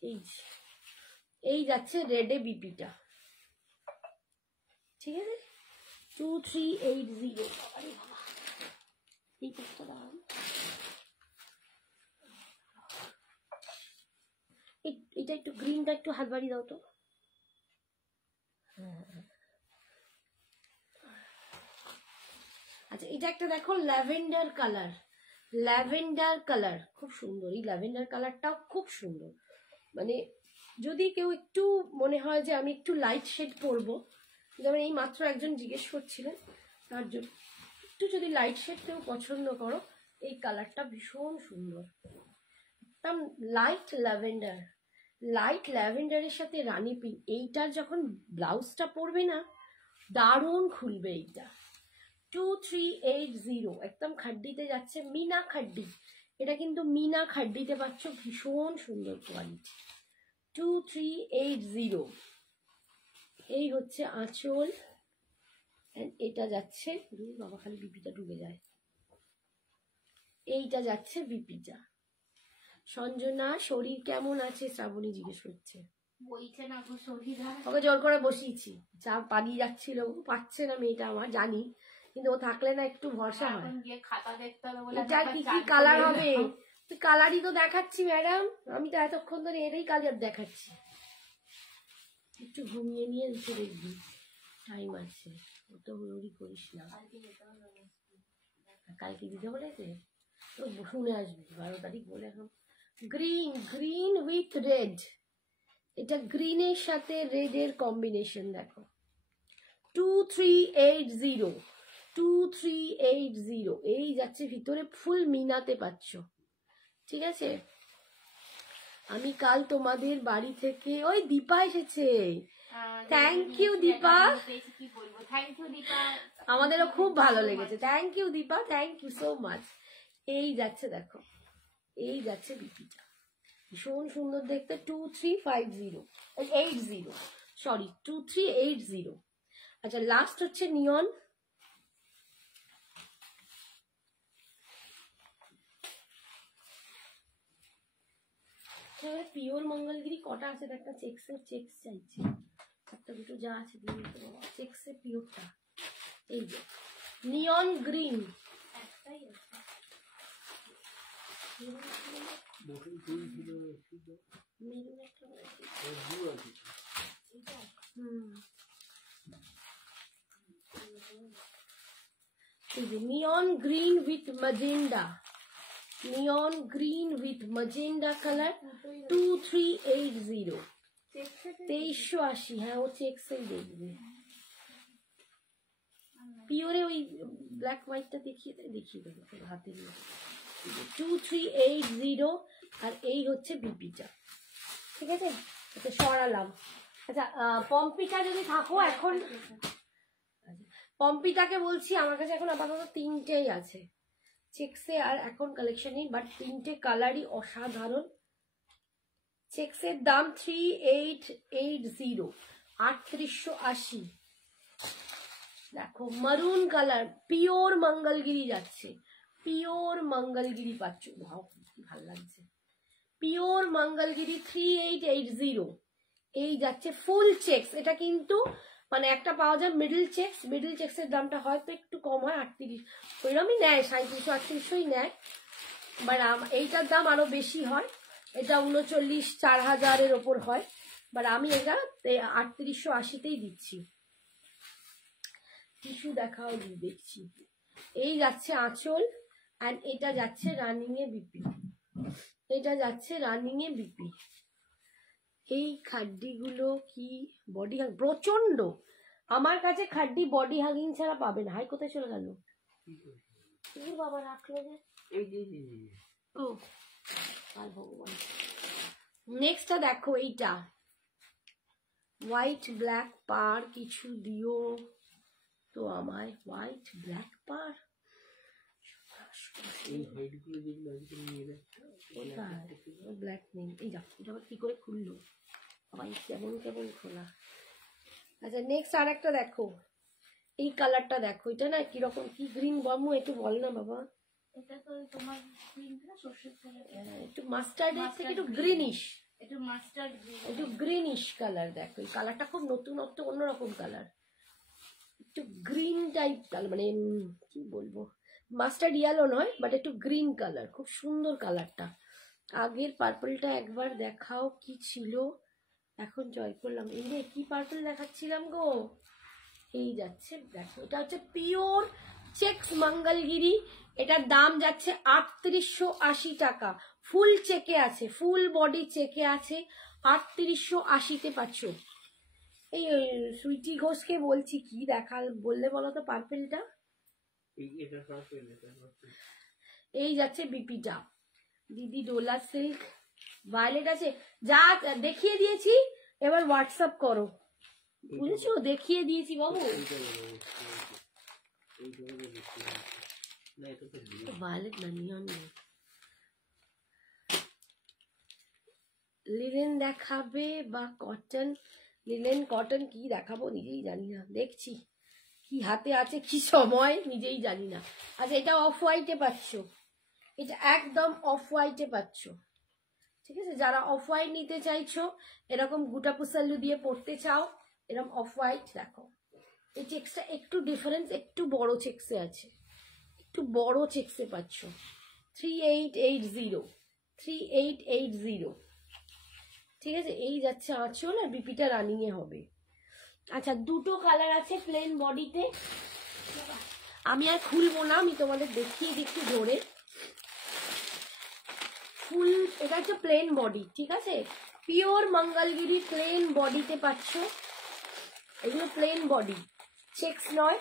এই যাচ্ছে রেডে বিপিটা, ঠিক আছে 2380। আরে বাবা, এই কতটা দাম? এটা একটু গ্রিনটা একটু হাত বাড়িয়ে দাও তো। আচ্ছা এটা একটা দেখো, ল্যাভেন্ডার কালার, ল্যাভেন্ডার কালার খুব সুন্দর, এই ল্যাভেন্ডার কালারটাও খুব সুন্দর, মানে যদি কেউ একটু মনে হয় যে আমি একটু লাইট শেড পরবো, যেমন এই মাত্র একজন জিজ্ঞেস করছিলেন, তার জন্য একটু যদি লাইট শেড কেউ পছন্দ করো, এই কালারটা ভীষণ সুন্দর, একদম লাইট ল্যাভেন্ডার। লাইট ল্যাভেন্ডারের সাথে রানী পিঙ্ক, এইটার যখন ব্লাউজটা পরবে না দারুণ খুলবে। এইটা 2380 একদম খাড্ডিতে যাচ্ছে, মিনা খাড্ডি, এটা কিন্তু মিনা খাড্ডিতে পাচ্ছ, ভীষণ সুন্দর কোয়ালিটি। 2380 এই হচ্ছে আঁচল, এটা যাচ্ছে, বাবা খালি বিপিটা ডুবে যায়, এইটা যাচ্ছে বিপিটা। সঞ্জনা শরীর কেমন আছে শ্রাবণী জিজ্ঞেস করছে। বইছে না গো শরীর, ওকে জোর করে বসিয়েছি, যা পালিয়ে যাচ্ছিল, পাচ্ছে না মেয়েটা আমার জানি, কিন্তু ও থাকলে না একটু ভরসা হয়। গিয়ে খাতা দেখতে হবে বলে এটা কি কি কালার হবে, কালারই তো দেখাচ্ছি ম্যাডাম, আমি তো এতক্ষণ ধরে এটাই কালার দেখাচ্ছি। একটু ঘুমিয়ে নিয়ে লিখে দেখবি, টাইম আছে, ও তো হুড়ি করিস না। কালকে দিতে বলেছে তো শুনে আসবি, 12 তারিখ বলে এখন। গ্রিন, গ্রিন উইথ রেড, এটা গ্রিনের সাথে রেডের কম্বিনেশন দেখো। 2380 2380 এই যাচ্ছে ভিতরে ফুল মিনাতে পাচ্ছ, ঠিক আছে। আমি কাল তোমাদের বাড়ি থেকে, ওই দীপা এসেছে, থ্যাংক ইউ দীপা, কি বলবো, থ্যাংক ইউ দীপা, আমাদেরও খুব ভালো লেগেছে, thank you Dipa, thank you so much. এই যাচ্ছে দেখো, এই যাচ্ছে বিপিটা, ভীষণ সুন্দর দেখতে। 2380 সরি 2380। আচ্ছা লাস্ট হচ্ছে নিয়ন, পিওর মঙ্গলগিরি কটা আছে একটা, চেক্সের চেক্স চাইছে, একটা দুটো যা আছে দিয়ে দিতে বাবা, চেক্সের পিওরটা, এই যে নিয়ন গ্রিন, একটাই আছে। নিয়ন green with magenta, neon green with magenta colour 2380, 2380। হ্যাঁ ও চেক্সেই দেখবে, পিওরে ওই ব্ল্যাক হোয়াইটটা দেখিয়ে দেবো হাতে নিয়ে। 2380 আর এই হচ্ছে বিপিটা, ঠিক আছে। আচ্ছা সরালাম। আচ্ছা পম্পিটা যদি থাকো এখন, পম্পিটাকে বলছি আমার কাছে এখন আপাতত 3টেই আছে চেক্সে, আর এখন কালেকশন নেই, বাট 3টে কালারই অসাধারণ। চেক্সের দাম 3880, 3880। দেখো মারুন কালার, পিওর মঙ্গলগিরি যাচ্ছে, পিওর মঙ্গলগিরি পাচ্ছ, ভাও কি ভালো লাগছে, পিওর মঙ্গলগিরি 3880। এই যাচ্ছে ফুল চেক্স, এটা কিন্তু মানে একটা পাওয়া যায় মিডল চেক্স, মিডল চেক্সের দামটা হয়তো একটু কম হয়, 38 ওইরকমই নেয়, 3700-3800 নেয়, বাট এইটার দাম আরো বেশি হয়, এটা 39-4000-এর ওপর হয়, বাট আমি এটা 3880-তেই দিচ্ছি। টিস্যু দেখাও দেখছি। এই যাচ্ছে আঁচল, আর এটা যাচ্ছে রানিং এ বিপি, এটা যাচ্ছে রানিং এ বিপি। এই খাড্ডিগুলো কি বডি হাগ প্রচন্ড, আমার কাছে খাড্ডি বডি হাগিং ছাড়া পাবে না। হাই কোথায় চলে গেল, বাবা রাখলো যে, ও আর ভগবান। নেক্সটটা দেখো, এইটা হোয়াইট ব্ল্যাক পার কিছু দিও তো আমায়, হোয়াইট ব্ল্যাক পার, ব্ল্যাক নেই, এই যা এটা কি করে খুললো আমায়, কেমন কেমন খোলা। আচ্ছা নেক্সট আর একটা দেখো, এই কালারটা দেখো, এটা না কিরকম, কি গ্রিন বামু একটু বল না বাবা। এটা তো তোমার গ্রিনটা সরষের কালার, একটু মাস্টার্ড থেকে একটু গ্রিনিশ, একটু মাস্টার্ড গ্রিন, একটু গ্রিনিশ কালার। দেখো এই কালারটা খুব নতুনত্ব, অন্যরকম কালার, একটু গ্রিন টাইপ কালার, মানে কি বলবো, মাস্টার্ড ইয়েলো নয় বাট একটু গ্রিন কালার, খুব সুন্দর কালারটা। আগের পার্পলটা একবার দেখাও কি ছিল, এখন জয় করলাম। এই রে কি পার্পল দেখাচ্ছিলাম গো, এই যাচ্ছে দেখো, এটা হচ্ছে পিওর চেক্স মঙ্গলগিরি, এটার দাম যাচ্ছে 3880 টাকা, ফুল চেকে আছে, ফুল বডি চেকে আছে, 3880-তে পাচ্ছ। এই সুইটি ঘোষকে বলছি কি দেখাল বললে বলো তো পার্পেলটা। এই যাচ্ছে বিপিটা, দিদি ডোলা সিল্ক ভায়োলেট আছে, যা দেখিয়ে দিয়েছি এবার হোয়াটসঅ্যাপ করো, বুঝেছো? দেখিয়ে দিয়েছি বাবু। ভায়োলেট না, নিয়ন লিনেন দেখাবে বা কটন? লিনেন কটন কি দেখাবো নিজেই জানি না, দেখছি কি হাতে আছে কি সময় নিজেই জানি না। আচ্ছা এটা অফ হোয়াইটে পাচ্ছ, এটা একদম অফ হোয়াইটে পাচ্ছ, ঠিক আছে? যারা অফ হোয়াইট নিতে চাইছো, এরকম গুটা পুসাল্লু দিয়ে পড়তে চাও, এরকম অফ হোয়াইট দেখো। এই চেক্সটা একটু ডিফারেন্স, একটু বড় চেক্সে আছে, একটু বড় চেক্সে পাচ্ছ। 3880, ঠিক আছে? এই যাচ্ছে আঁচল, আর বিপিটা রানিং এ হবে। আচ্ছা দুটো কালার আছে প্লেন বডিতে, আমি আর খুলবো না, আমি তোমাদের দেখিয়ে দিচ্ছি ধরে। ফুল এটা হচ্ছে প্লেন বডি, ঠিক আছে? পিওর মঙ্গলগিরি প্লেন বডিতে পাচ্ছ, এগুলো প্লেন বডি, চেক্স নয়,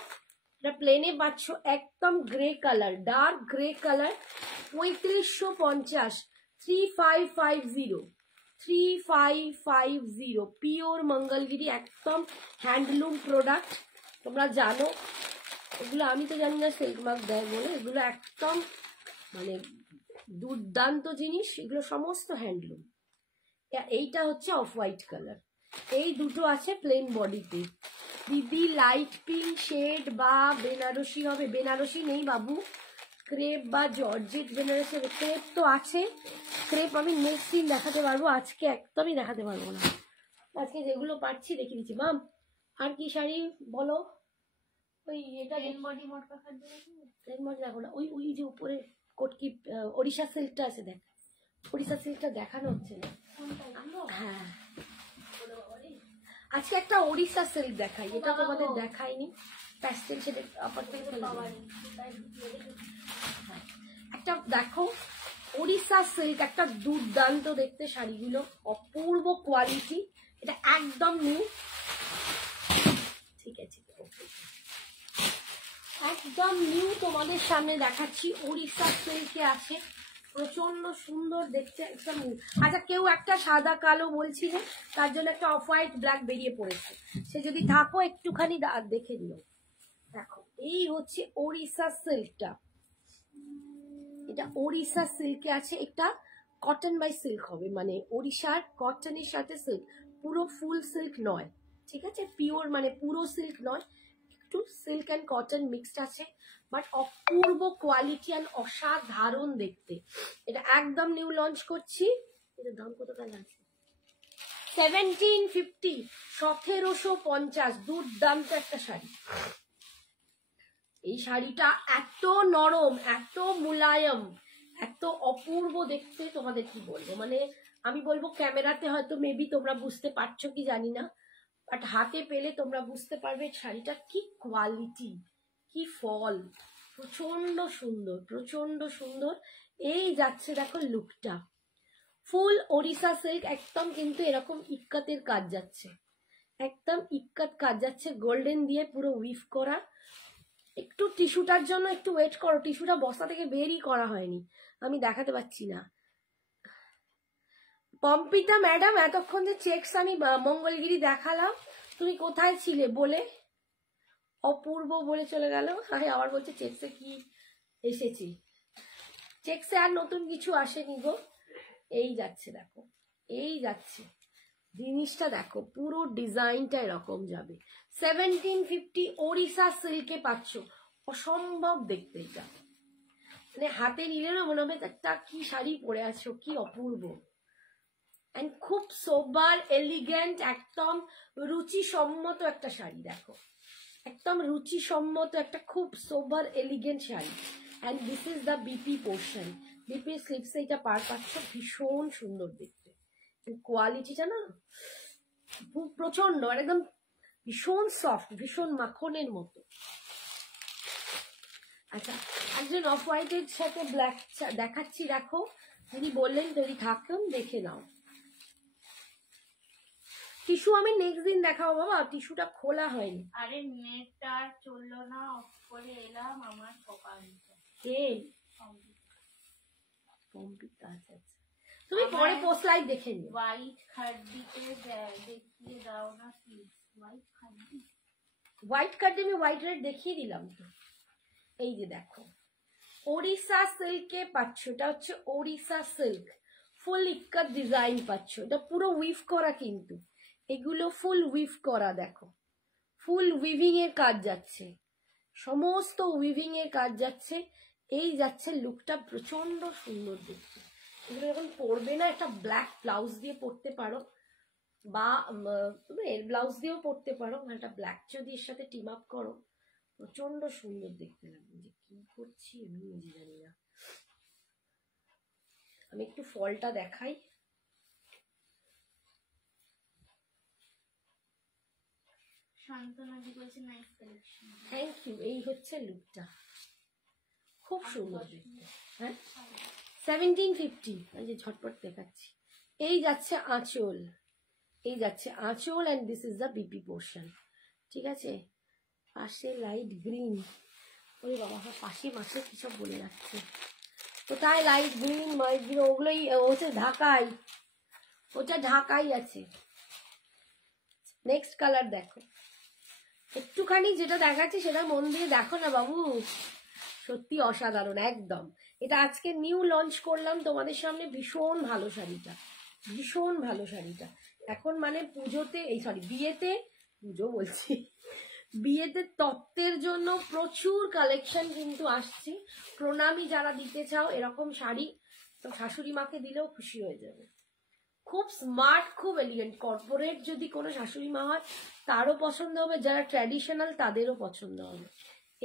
এটা প্লেনে পাচ্ছ। একদম grey colour, dark grey colour, 3550, 3550 pure Mangalagiri, একদম হ্যান্ডলুম প্রোডাক্ট। তোমরা জানো এগুলো, আমি তো জানি না সিল্ক মার্ক দেয় বলে, এগুলো একদম মানে দুর্দান্ত জিনিস, এগুলো সমস্ত হ্যান্ডলুম। এইটা হচ্ছে অফ হোয়াইট কালার, এই দুটো আছে প্লেন বডিতে। দিদি লাইট পিঙ্ক শেড বা বেনারসি হবে? বেনারসি নেই বাবু, ক্রেপ বা জর্জেট বেনারসি, ক্রেপ তো আছে, ক্রেপ আমি নেক্সট দিন দেখাতে পারবো, আজকে একদমই দেখাতে পারবো না। আজকে যেগুলো পাচ্ছি দেখিয়ে দিচ্ছি। মাম আর কি শাড়ি বলো? ওই এটা প্লেন বডি দেখো না, ওই ওই যে উপরে কটকি ওড়িশা সিল্কটা আছে, দেখ ওড়িশা সিল্কটা দেখানো হচ্ছে না। হ্যাঁ আজকে একটা ওড়িশা সিল্ক দেখাই, এটা তোমাদের দেখাইনি, প্যাস্টেল শেডের একটা দেখো, ওড়িশা সিল্ক, একটা দুর্দান্ত দেখতে শাড়িগুলো, অপূর্ব কোয়ালিটি, এটা একদম নিউ, ঠিক আছে? একদম নিউ তোমাদের সামনে দেখাচ্ছি, ওড়িশা সিল্কে আছে, প্রচন্ড সুন্দর দেখতে, একদম নিউ। আচ্ছা কেউ একটা সাদা কালো বলছিলে, তার জন্য একটা অফ হোয়াইট ব্ল্যাক বেরিয়ে পড়েছে, সে যদি থাকো একটুখানি দেখে নিও। দেখো এই হচ্ছে ওড়িশা সিল্কটা, এটা ওড়িশা সিল্কে আছে, এটা কটন বাই সিল্ক হবে, মানে ওড়িশার কটনের সাথে সিল্ক, পুরো ফুল সিল্ক নয়, ঠিক আছে? পিওর মানে পুরো সিল্ক নয়, একটু সিল্ক অ্যান্ড কটন মিক্সড আছে, বাট অপূর্ব কোয়ালিটি অ্যান্ড অসাধারণ দেখতে। এটা একদম নিউ লঞ্চ করছি, এটার দাম কত টাকা আছে? 1750, 1750, দুর্দান্ত একটা শাড়ি। এই শাড়িটা এত নরম, এত মুলায়ম, এত অপূর্ব দেখতে, তোমাদের কি বলবো, মানে আমি বলবো ক্যামেরাতে হয়তো মেবি তোমরা বুঝতে পারছো কি জানি না, বাট হাতে পেলে তোমরা বুঝতে পারবে শাড়িটা কি কোয়ালিটি, কি ফল, প্রচন্ড সুন্দর, প্রচন্ড সুন্দর। এই যাচ্ছে দেখো লুকটা, ফুল ওড়িশা সিল্ক, একদম কিন্তু এরকম ইক্কাতের কাজ যাচ্ছে, একদম ইক্কাত কাজ যাচ্ছে, গোল্ডেন দিয়ে পুরো উইভ করা। একটু টিস্যুটার জন্য একটু ওয়েট করো, টিস্যুটা বস্তা থেকে বেরই করা হয়নি, আমি দেখাতে পাচ্ছি না। পম্পিতা ম্যাডাম এতক্ষণ যে চেকস আমি মঙ্গলগিরি দেখালাম, তুমি কোথায় ছিলে বলে? অপূর্ব বলে চলে গেল, আবার বলছে চেকসে কি এসেছি, চেকসে আর নতুন কিছু আসেনি গো। এই যাচ্ছে দেখো, এই যাচ্ছে জিনিসটা দেখো, পুরো ডিজাইনটা এরকম যাবে। 1750 ওড়িশা সিল্কে পাচ্ছ, অসম্ভব দেখতে, এটা মানে হাতে নিলে না মনে হবে একটা কি শাড়ি পরে আছো, কি অপূর্ব, এন্ড খুব সোবার এলিগেন্ট, একদম রুচিসম্মত একটা শাড়ি। দেখো একদম রুচিসম্মত একটা খুব sober elegant sari, and this is the BP portion, BP স্লিপসে এটা পার পাচ্ছ, ভীষণ সুন্দর দেখতে, কোয়ালিটিটা না প্রচন্ড, একদম ভীষণ সফট, ভীষণ মাখনের মতো। আচ্ছা একজন অফ হোয়াইটের সাথে ব্ল্যাক দেখাচ্ছি, দেখো যিনি বললেন যদি থাকেন দেখে নাও, টিস্যু আমি নেক্সট দিন দেখাবো বাবা, টিস্যুটা খোলা হয়নি। আরে নেটটা আর চললো না, অফ করে এলাম, আমার সকাল কে কম্পিউটার? আচ্ছা আচ্ছা, তুমি পরে পোস্ট লাইভ দেখে নিও। হোয়াইট খাড্ডিতে দেখিয়ে দাও না প্লিজ। হোয়াইট খাড্ডি, হোয়াইট কার্ডে আমি হোয়াইট রেড দেখিয়ে দিলাম তো। এই যে দেখো, ওড়িশা সিল্কে পাচ্ছ, এটা হচ্ছে ওড়িশা সিল্ক, ফুল ইক্কাত ডিজাইন পাচ্ছ, এটা পুরো উইভ করা, কিন্তু এগুলো ফুল উইভ করা, দেখো ফুল উইভিং এর কাজ যাচ্ছে, সমস্ত উইভিং এর কাজ যাচ্ছে। এই যাচ্ছে লুকটা প্রচন্ড সুন্দর দেখতে। এগুলো যখন পরবে না, একটা ব্ল্যাক ব্লাউজ দিয়ে পরতে পারো, বা তুমি এর ব্লাউজ দিয়েও পরতে পারো, একটা ব্ল্যাক যদি এর সাথে টিম আপ করো, প্রচন্ড সুন্দর দেখতে লাগবে। যে কি করছি আমি নিজে জানি না। আমি একটু ফলটা দেখাই। শান্তনাদি বলছে নাইস কালেকশন। Thank you. এই হচ্ছে লুকটা, খুব সুন্দর দেখতে। হ্যাঁ 1750, এই যে ঝটপট দেখাচ্ছি। এই যাচ্ছে আঁচল, এই যাচ্ছে আঁচল, and this is the BP portion. ঠিক আছে, পাশে লাইট গ্রিন, ওই বাবা পাশে মাসে কি সব বলে যাচ্ছে, কোথায় লাইট গ্রিন লাইট গ্রিন, ওগুলোই হচ্ছে ঢাকাই, ওটা ঢাকাই আছে। নেক্সট কালার দেখো, একটুখানি যেটা দেখাচ্ছি সেটা মন দিয়ে দেখো না বাবু, সত্যি অসাধারণ একদম। এটা আজকে নিউ লঞ্চ করলাম তোমাদের সামনে, ভীষণ ভালো শাড়িটা, ভীষণ ভালো শাড়িটা। এখন মানে পুজোতে, এই সরি বিয়েতে, পুজো বলছি, বিয়েতে তত্ত্বের জন্য প্রচুর কালেকশন কিন্তু আসছে। প্রণামী যারা দিতে চাও এরকম শাড়ি, তো শাশুড়ি মাকে দিলেও খুশি হয়ে যাবে। খুব স্মার্ট, খুব এলিগেন্ট, কর্পোরেট যদি কোনো শাশুড়ি মা হয় তারও পছন্দ হবে, যারা ট্র্যাডিশনাল তাদেরও পছন্দ হবে।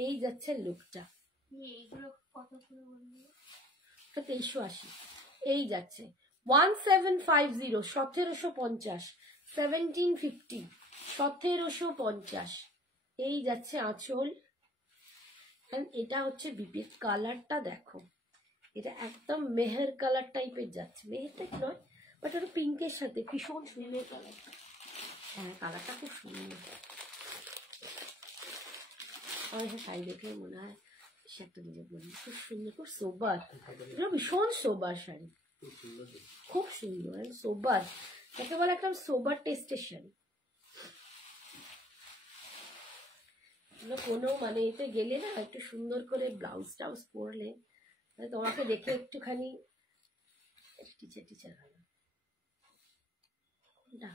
এই যাচ্ছে লুকটা, এইগুলো কত করে বলবো? 2380। এই যাচ্ছে 1750, 1750, 1750, 1750। এই যাচ্ছে আঁচল, এটা হচ্ছে বিপির কালারটা দেখো, এটা একদম মেহের কালার টাইপের যাচ্ছে, মেহের টাইপ নয় বাট ওটা পিঙ্কের সাথে ভীষণ সুন্দর কালারটা। হ্যাঁ কালারটা খুব সুন্দর, আমার শাড়ি দেখলে মনে হয় সে একটা নিজে বলি, খুব সুন্দর, খুব সোবার, এটা ভীষণ সোবার শাড়ি, খুব সুন্দর সোবার, তাকে বলে একদম সোবার টেস্টের শাড়ি। কোনো মানে এতে গেলে না একটু সুন্দর করে ব্লাউজ টাউজ পরলে তোমাকে দেখে একটুখানি টিচার টিচার ভালো। কোনটা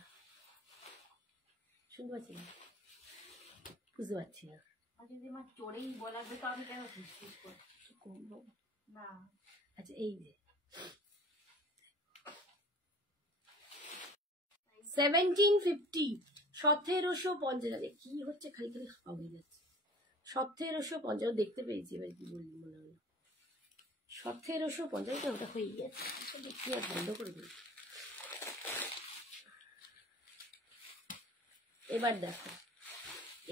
শুনতে পাচ্ছি না, বুঝতে পারছি না। যদি আমার চড়েই বলাবে তো আমি কেন ফিস করবো না। আচ্ছা এই যে 1750, 1750, কি হচ্ছে খালি খালি খাওয়া হয়ে যাচ্ছে। 1750 দেখতে পেয়েছি, এবার কি বললি মনে হলো 1750, ওটা হয়ে গেছে, কি আর বন্ধ করে দিই। এবার দেখো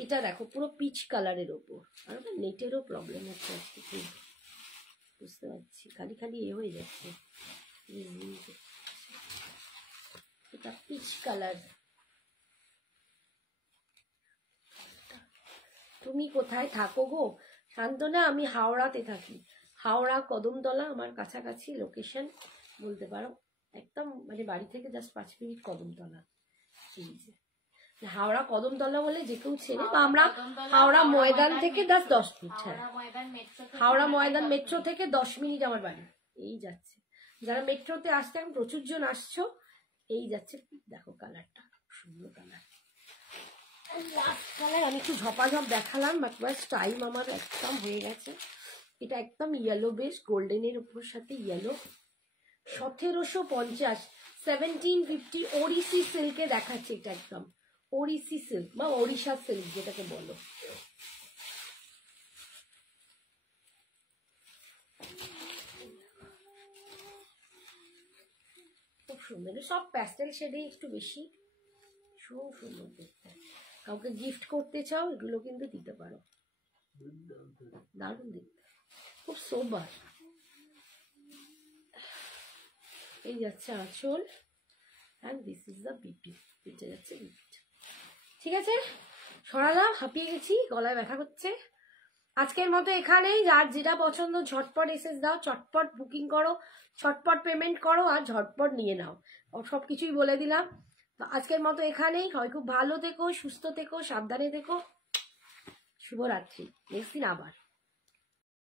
এটা দেখো, পুরো পিচ কালারের ওপর, আর ওটা নেটেরও প্রবলেম হচ্ছে আজকে, বুঝতে পারছি, খালি খালি এ হয়ে যাচ্ছে। এটা পিচ কালার। তুমি কোথায় থাকো গো? শান্তনা, আমি হাওড়াতে থাকি, হাওড়া কদমতলা আমার কাছাকাছি লোকেশন বলতে পারো, একদম মানে বাড়ি থেকে জাস্ট 5 মিনিট কদমতলা। এই যে হাওড়া কদমতলা বলে যে কেউ ছেড়ে, বা আমরা হাওড়া ময়দান থেকে 10 মিনিট, হ্যাঁ হাওড়া ময়দান মেট্রো থেকে 10 মিনিট আমার বাড়ি। এই যাচ্ছে, যারা মেট্রোতে আসতে এখন প্রচুর জন আসছো, এই যাচ্ছে দেখো কালারটা, সুন্দর কালার। লাস্ট কালার আমি একটু ঝপাঝপ দেখালাম, বাট বাস টাইম আমার একদম হয়ে গেছে। এটা একদম ইয়েলো বেশ, গোল্ডেনের উপর সাথে ইয়েলো, 1750, 1750 ওড়িশি সিল্কে দেখাচ্ছে, এটা একদম ওড়িশি সিল্ক বা ওড়িশা সিল্ক যেটাকে বলো। খুব সুন্দর, সব প্যাস্টেল শেডে একটু বেশি, খুব সুন্দর দেখতে। কাউকে গিফট করতে চাও এগুলো কিন্তু দিতে পারো, দারুণ দেখতে, খুব সোবার। এই যাচ্ছে আঁচল, and this is the BP, এটা যাচ্ছে বিপি। ঠিক আছে, সরালাম, হাঁপিয়ে গেছি, গলায় ব্যথা করছে। আজকের মতো এখানেই, যার যেটা পছন্দ ঝটপট এসএস দাও, চটপট বুকিং করো, চটপট পেমেন্ট করো আর ঝটপট নিয়ে নাও, সব কিছুই বলে দিলাম। তো আজকের মতো এখানেই, সবাই খুব ভালো থেকো, সুস্থ থেকো, সাবধানে থেকো, শুভরাত্রি, নেক্সট দিন আবার।